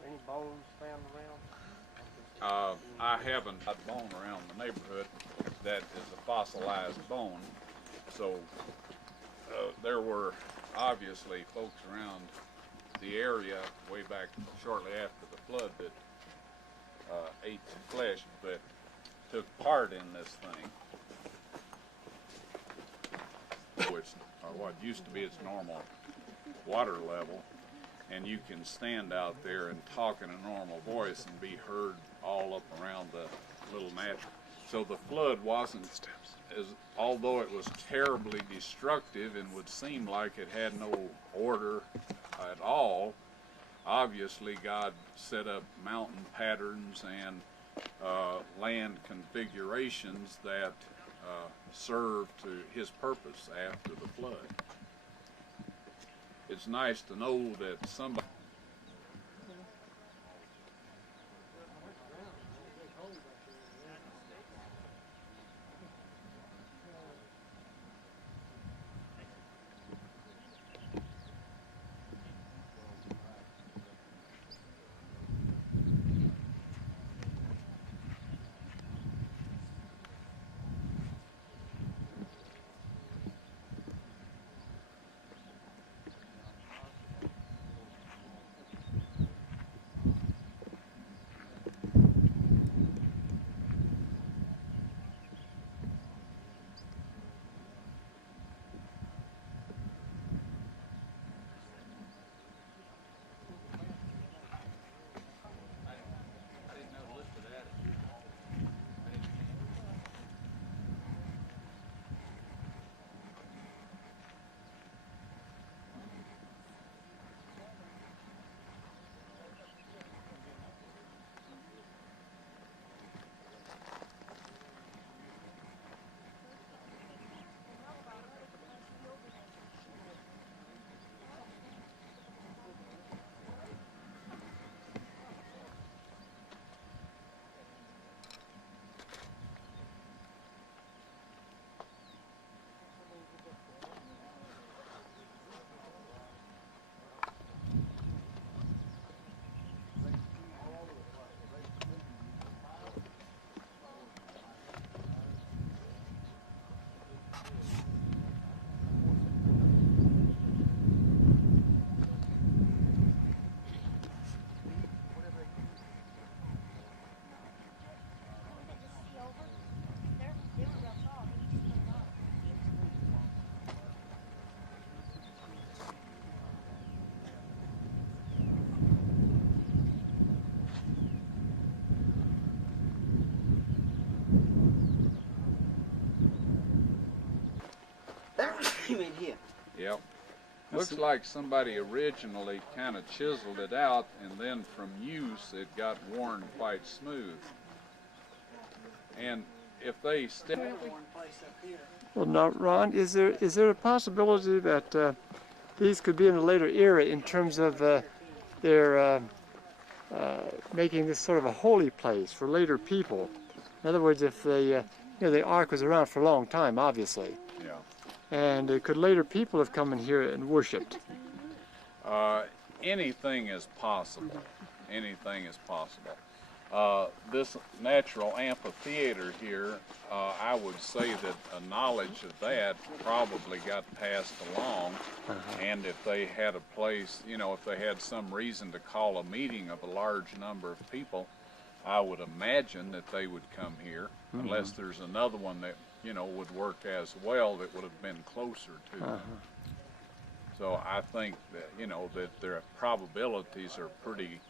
Any bones found around? I haven't had a bone around the neighborhood that is a fossilized bone. So there were obviously folks around the area way back shortly after the flood that ate some flesh, that took part in this thing, which what used to be its normal water level, and you can stand out there and talk in a normal voice and be heard all up around the little natural. So the flood wasn't, although it was terribly destructive and would seem like it had no order at all, obviously God set up mountain patterns and land configurations that served to his purpose after the flood. It's nice to know that somebody two in here. Yep. Looks like somebody originally kind of chiseled it out, and then from use it got worn quite smooth. And if they still... Well, now, Ron, is there a possibility that these could be in a later era in terms of their making this sort of a holy place for later people? In other words, if the the Ark was around for a long time, obviously. Yeah. And could later people have come in here and worshipped? Anything is possible. Anything is possible. This natural amphitheater here, I would say that a knowledge of that probably got passed along, and if they had a place, if they had some reason to call a meeting of a large number of people, I would imagine that they would come here, unless there's another one that, would work as well that would have been closer to them. So I think that, that their probabilities are pretty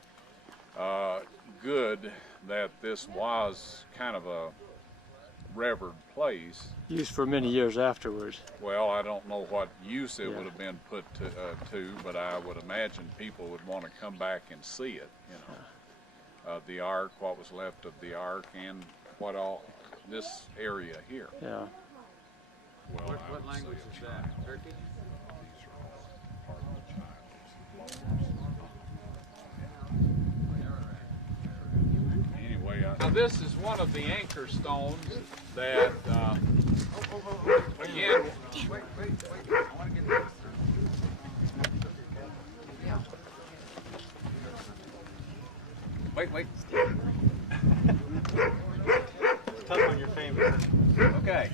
good that this was kind of a revered place. Used for many years afterwards. Well, I don't know what use it would have been put to, but I would imagine people would want to come back and see it, the Ark, what was left of the Ark, and what all, this area here. Yeah. Well, what language is that? Turkey? Anyway, now this is one of the anchor stones that, again, I want to get this. Wait. Tough on your fingers. Okay.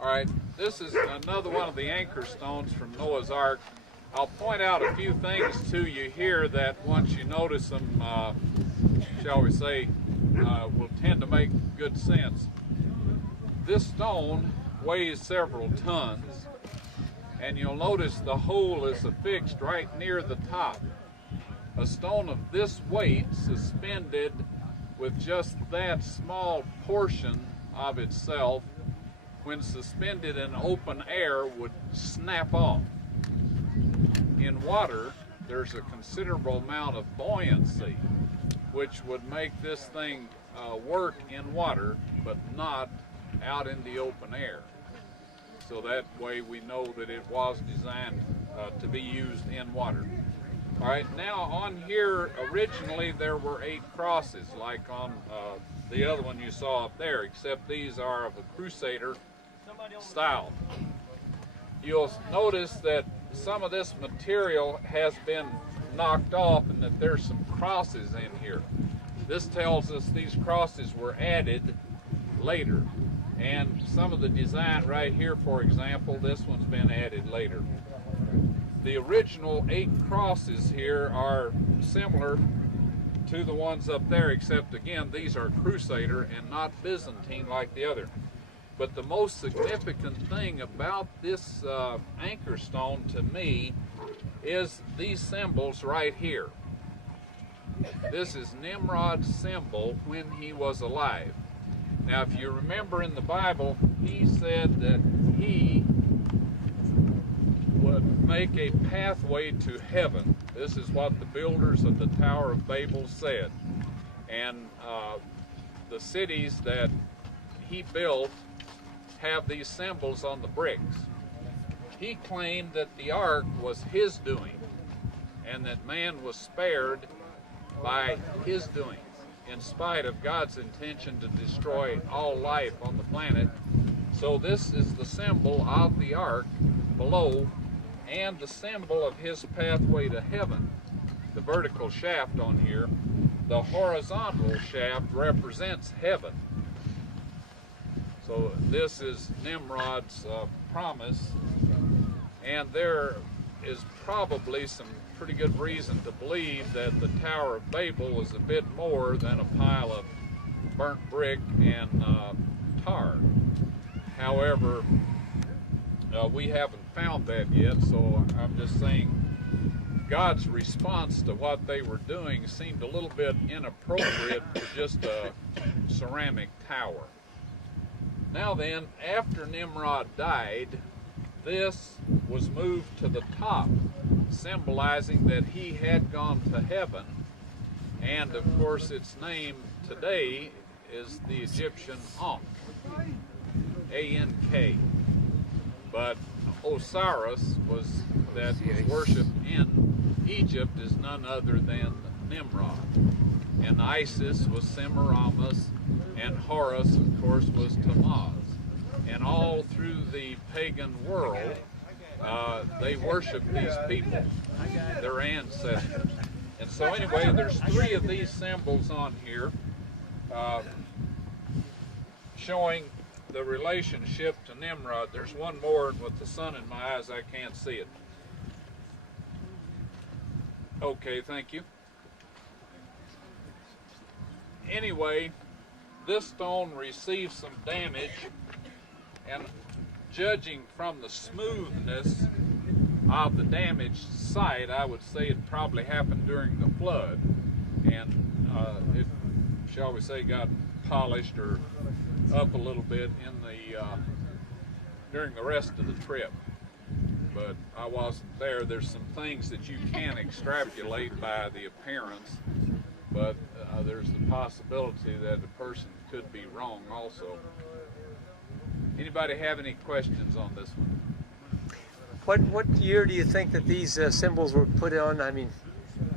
All right. This is another one of the anchor stones from Noah's Ark. I'll point out a few things to you here that once you notice them, shall we say, will tend to make good sense. This stone weighs several tons, and you'll notice the hole is affixed right near the top. A stone of this weight suspended with just that small portion of itself, when suspended in open air, would snap off. In water, there's a considerable amount of buoyancy, which would make this thing work in water, but not out in the open air. So that way we know that it was designed to be used in water. All right, now on here, originally there were 8 crosses, like on the other one you saw up there, except these are of a crusader style. You'll notice that some of this material has been knocked off and that there's some crosses in here. This tells us these crosses were added later. And some of the design right here, for example, this one's been added later. The original 8 crosses here are similar to the ones up there, except again, these are Crusader and not Byzantine like the other. But the most significant thing about this anchor stone to me is these symbols right here. This is Nimrod's symbol when he was alive. Now, if you remember in the Bible, he said that he would make a pathway to heaven. This is what the builders of the Tower of Babel said. And the cities that he built have these symbols on the bricks. He claimed that the ark was his doing, and that man was spared by his doing, in spite of God's intention to destroy all life on the planet. So this is the symbol of the ark below, and the symbol of his pathway to heaven. The vertical shaft on here, the horizontal shaft represents heaven. So this is Nimrod's promise, and there is probably some pretty good reason to believe that the Tower of Babel was a bit more than a pile of burnt brick and tar. However, we haven't found that yet, so I'm just saying God's response to what they were doing seemed a little bit inappropriate for just a ceramic tower. Now then, after Nimrod died, this was moved to the top, symbolizing that he had gone to heaven. And of course its name today is the Egyptian Ankh, A-N-K. But Osiris that was worshipped in Egypt is none other than Nimrod. And Isis was Semiramis, and Horus, of course, was Tammuz. And all through the pagan world, they worship these people, their ancestors. And so anyway, there's 3 of these symbols on here showing the relationship to Nimrod. There's one more, and with the sun in my eyes, I can't see it. Okay, thank you. Anyway, this stone received some damage, and judging from the smoothness of the damaged site, I would say it probably happened during the flood, and it, shall we say, got polished or up a little bit in the during the rest of the trip. But I wasn't there. There's some things that you can extrapolate by the appearance, but there's the possibility that a person could be wrong also. Anybody have any questions on this one? What year do you think that these symbols were put on? I mean,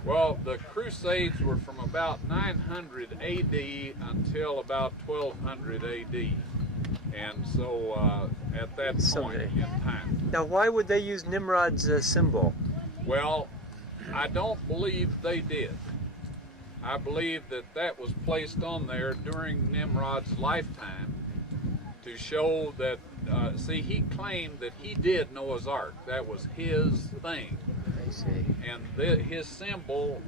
well, the Crusades were from about 900 AD until about 1200 AD, and so at that point in time. Now, why would they use Nimrod's symbol? Well, I don't believe they did. I believe that that was placed on there during Nimrod's lifetime to show that, see, he claimed that he did Noah's Ark. That was his thing. I see. And his symbol,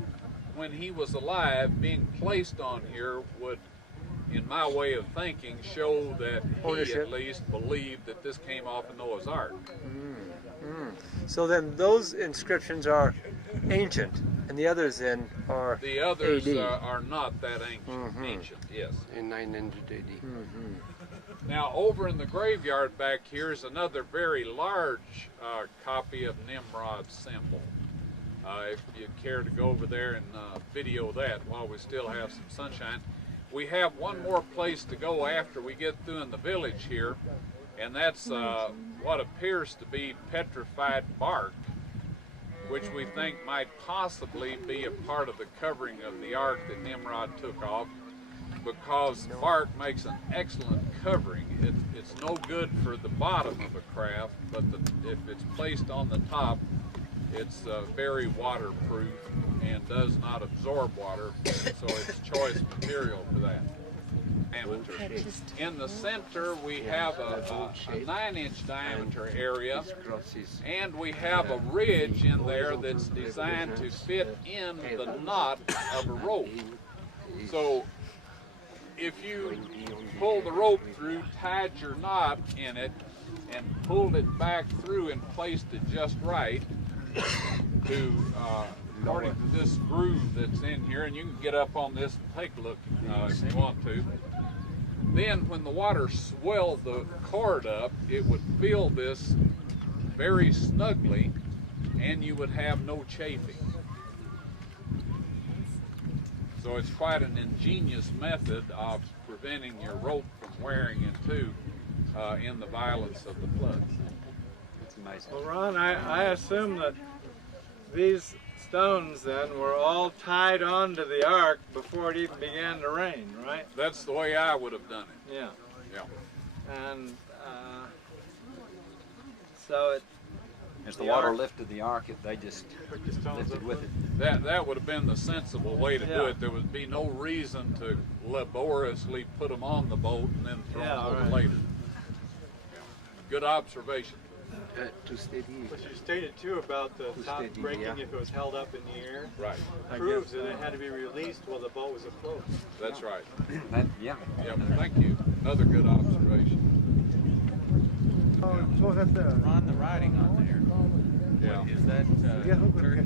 when he was alive, being placed on here would, in my way of thinking, show that he at least believed that this came off of Noah's Ark. So then those inscriptions are ancient, and the others then are The others AD. Are not that ancient, yes. In 900 AD. Now, over in the graveyard back here is another very large copy of Nimrod's symbol. If you care to go over there and video that while we still have some sunshine. We have one more place to go after we get through in the village here, and that's what appears to be petrified bark, which we think might possibly be a part of the covering of the ark that Nimrod took off, because bark makes an excellent covering. It's no good for the bottom of a craft, but if it's placed on the top, it's very waterproof and does not absorb water, so it's choice material for that. In the center, we have a 9-inch diameter area, and we have a ridge in there that's designed to fit in the knot of a rope. So if you pull the rope through, tied your knot in it, and pulled it back through and placed it just right to according to this groove that's in here, and you can get up on this and take a look if you want to. Then when the water swelled the cord up, it would fill this very snugly, and you would have no chafing. So it's quite an ingenious method of preventing your rope from wearing in two in the violence of the flood. It's amazing. Well, Ron, I assume that these stones then were all tied onto the ark before it even began to rain, right? That's the way I would have done it. Yeah. Yeah. And so it. As the water lifted the ark, they just lifted with it. That would have been the sensible way to do it. There would be no reason to laboriously put them on the boat and then throw them over later. Good observation. But you stated too about the top breaking if it was held up in the air. Right. Proves that it had to be released while the boat was afloat. That's right. Yeah. Thank you. Another good observation. So that's Ron, the writing on there. Yeah. Is that Turkish?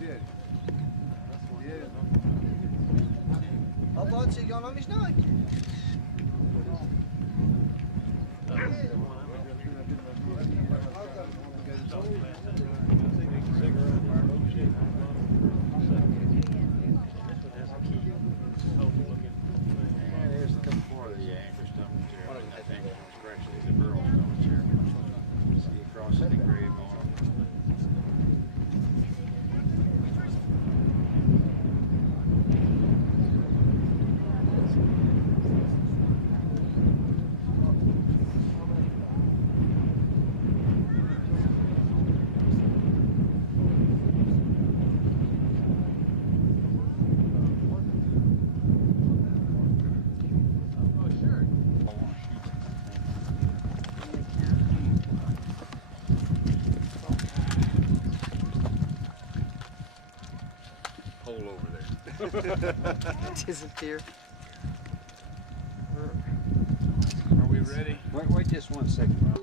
did. Did. A bocce gone on his night. There's a couple more of the anchor stuff material. I think it's actually the burl stones here. See across the grave on them. Over there. Disappear. Are we ready? Wait just 1 second, Rob.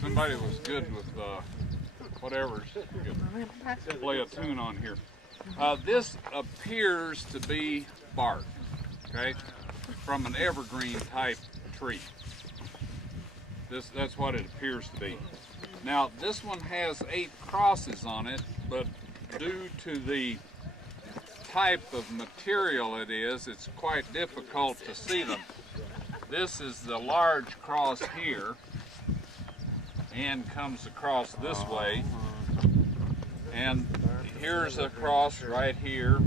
Somebody was good with whatever's good. Play a tune on here. This appears to be bark, okay, from an evergreen type tree. That's what it appears to be. Now this one has 8 crosses on it, but due to the type of material it is, it's quite difficult to see them. This is the large cross here and comes across this way, and here's a cross right here,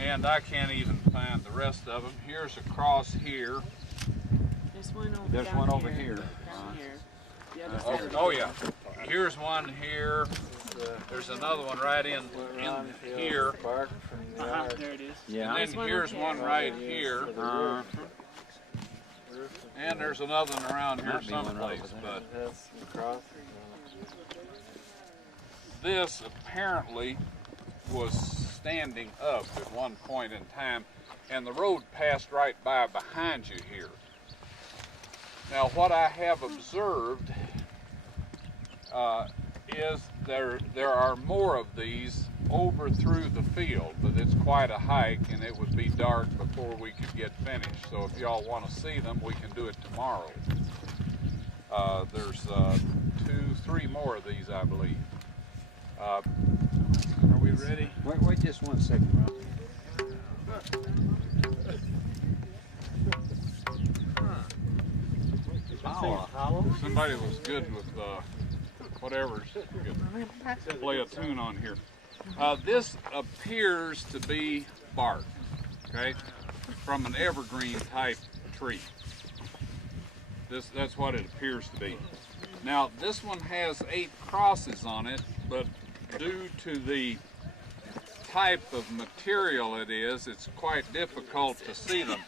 and I can't even find the rest of them. Here's a cross here. There's one over here. Oh yeah, here's one here. There's another one right in here. There it is. Yeah. And then here's one right here. And there's another one around here someplace. But this apparently was standing up at one point in time, and the road passed right by behind you here. Now what I have observed is there are more of these over through the field, but it's quite a hike and it would be dark before we could get finished. So if y'all want to see them, we can do it tomorrow. There's 2, 3 more of these, I believe. Are we ready? Wait just 1 second, Rob. Somebody was good with whatever's good. Play a tune on here. This appears to be bark, okay, from an evergreen type tree. That's what it appears to be. Now this one has 8 crosses on it, but due to the type of material it is, it's quite difficult to see them.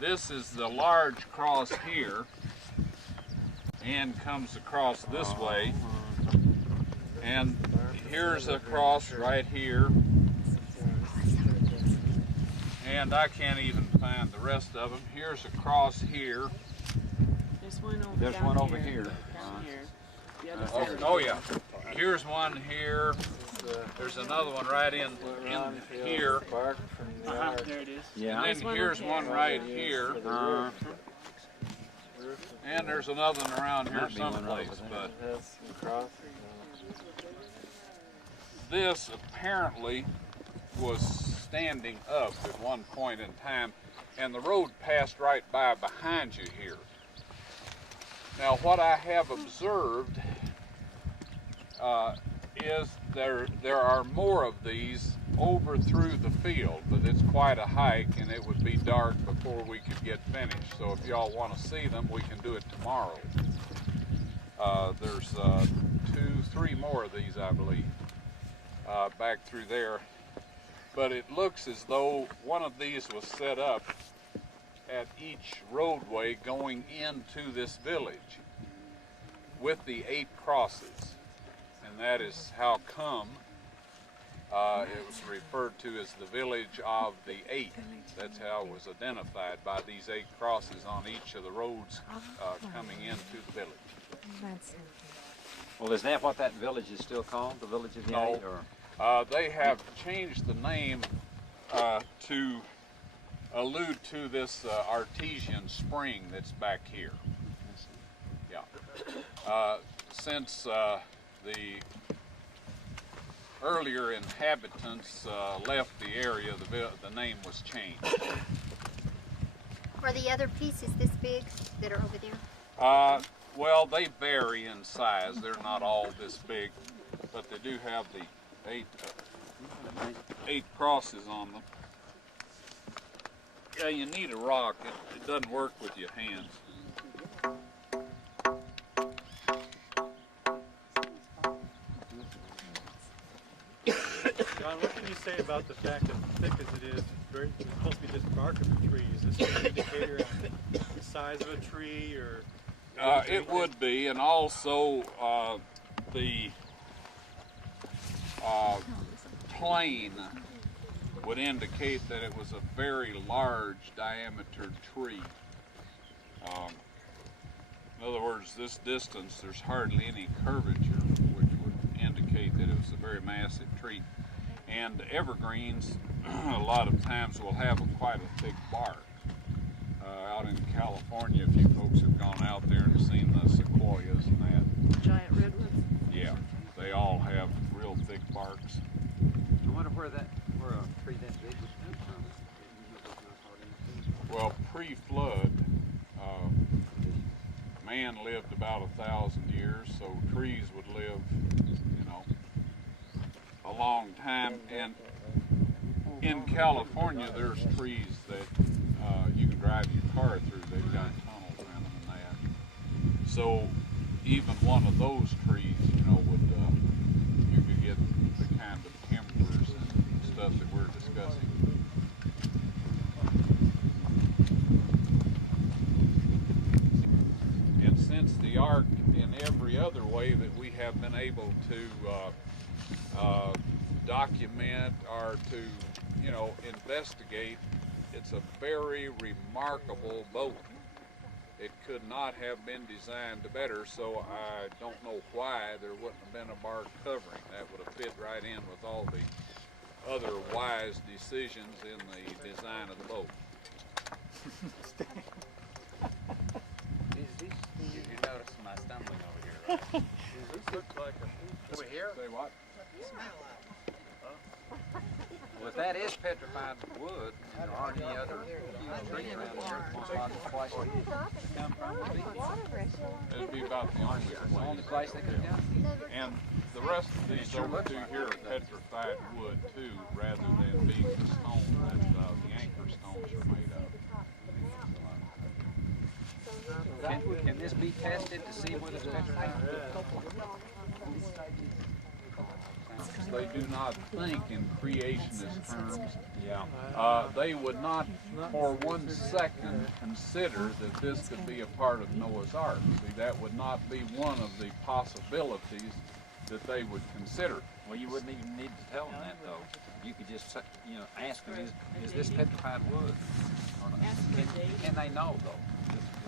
This is the large cross here and comes across this way, and here's a cross right here, and I can't even find the rest of them. Here's a cross here. There's one over here. Oh yeah, here's one here. There's another one right in here. There it is. Yeah. And then here's one right here. And there's another one around here someplace. But this apparently was standing up at one point in time, and the road passed right by behind you here. Now what I have observed is there are more of these over through the field, but it's quite a hike and it would be dark before we could get finished. So if y'all want to see them, we can do it tomorrow. There's 2, 3 more of these, I believe, back through there. But it looks as though one of these was set up at each roadway going into this village with the 8 crosses. And that is how come it was referred to as the village of the Eight. That's how it was identified, by these 8 crosses on each of the roads coming into the village. Well, is that what that village is still called, the village of the No. Eight? Or? They have changed the name to allude to this artesian spring that's back here. Yeah. Since the earlier inhabitants left the area, the name was changed. Are the other pieces this big that are over there? Well, they vary in size. They're not all this big, but they do have the 8 crosses on them. Yeah, you need a rock. It doesn't work with your hands. John, what can you say about the fact that thick as it is, it's supposed to be just bark of a tree? Is this an indicator of the size of a tree, or? It would be, and also the plane would indicate that it was a very large diameter tree. In other words, this distance, there's hardly any curvature, which would indicate that it was a very massive tree. And evergreens, a lot of times, will have quite a thick bark. Out in California, a few folks have gone out there and seen the sequoias and that. Giant redwoods? Yeah, they all have real thick barks. I wonder where a tree that big would come from. Well, pre-flood, man lived about 1,000 years, so trees would live, you know, a long time. And in California, there's trees that you can drive your car through. They've got tunnels in them and that. So even one of those trees, you know, would you could get the kind of timbers and stuff that we're discussing. And since the ARC, in every other way that we have been able to document or to, you know, investigate, it's a very remarkable boat. It could not have been designed better, so I don't know why there wouldn't have been a bark covering. That would have fit right in with all the other wise decisions in the design of the boat. You notice my stumbling over here, right? Does this look like a... Over here? Say what? Well, if that is petrified wood, there aren't any other trees around here. Most likely the place where it come from. It'd be about the only place they could come. And the rest of these over two here are petrified wood too, rather than being the stone that the anchor stones are made of. Can this be tested to see whether it's petrified? They do not think in creationist terms. Yeah. They would not for 1 second consider that this could be a part of Noah's Ark. See, that would not be one of the possibilities that they would consider. Well, you wouldn't even need to tell them that, though. You could just, you know, ask them, is this petrified wood? Or not? Can they know, though?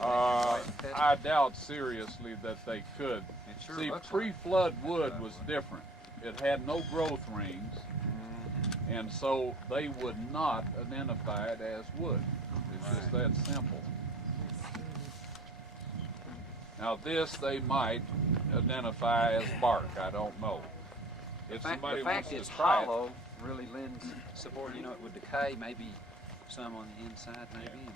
I doubt seriously that they could. Sure. See, pre-flood wood was different. It had no growth rings, and so they would not identify it as wood. It's just that simple. Now this they might identify as bark. I don't know. If somebody wants to try hollow really lends support. You know, it would decay, maybe some on the inside, maybe. And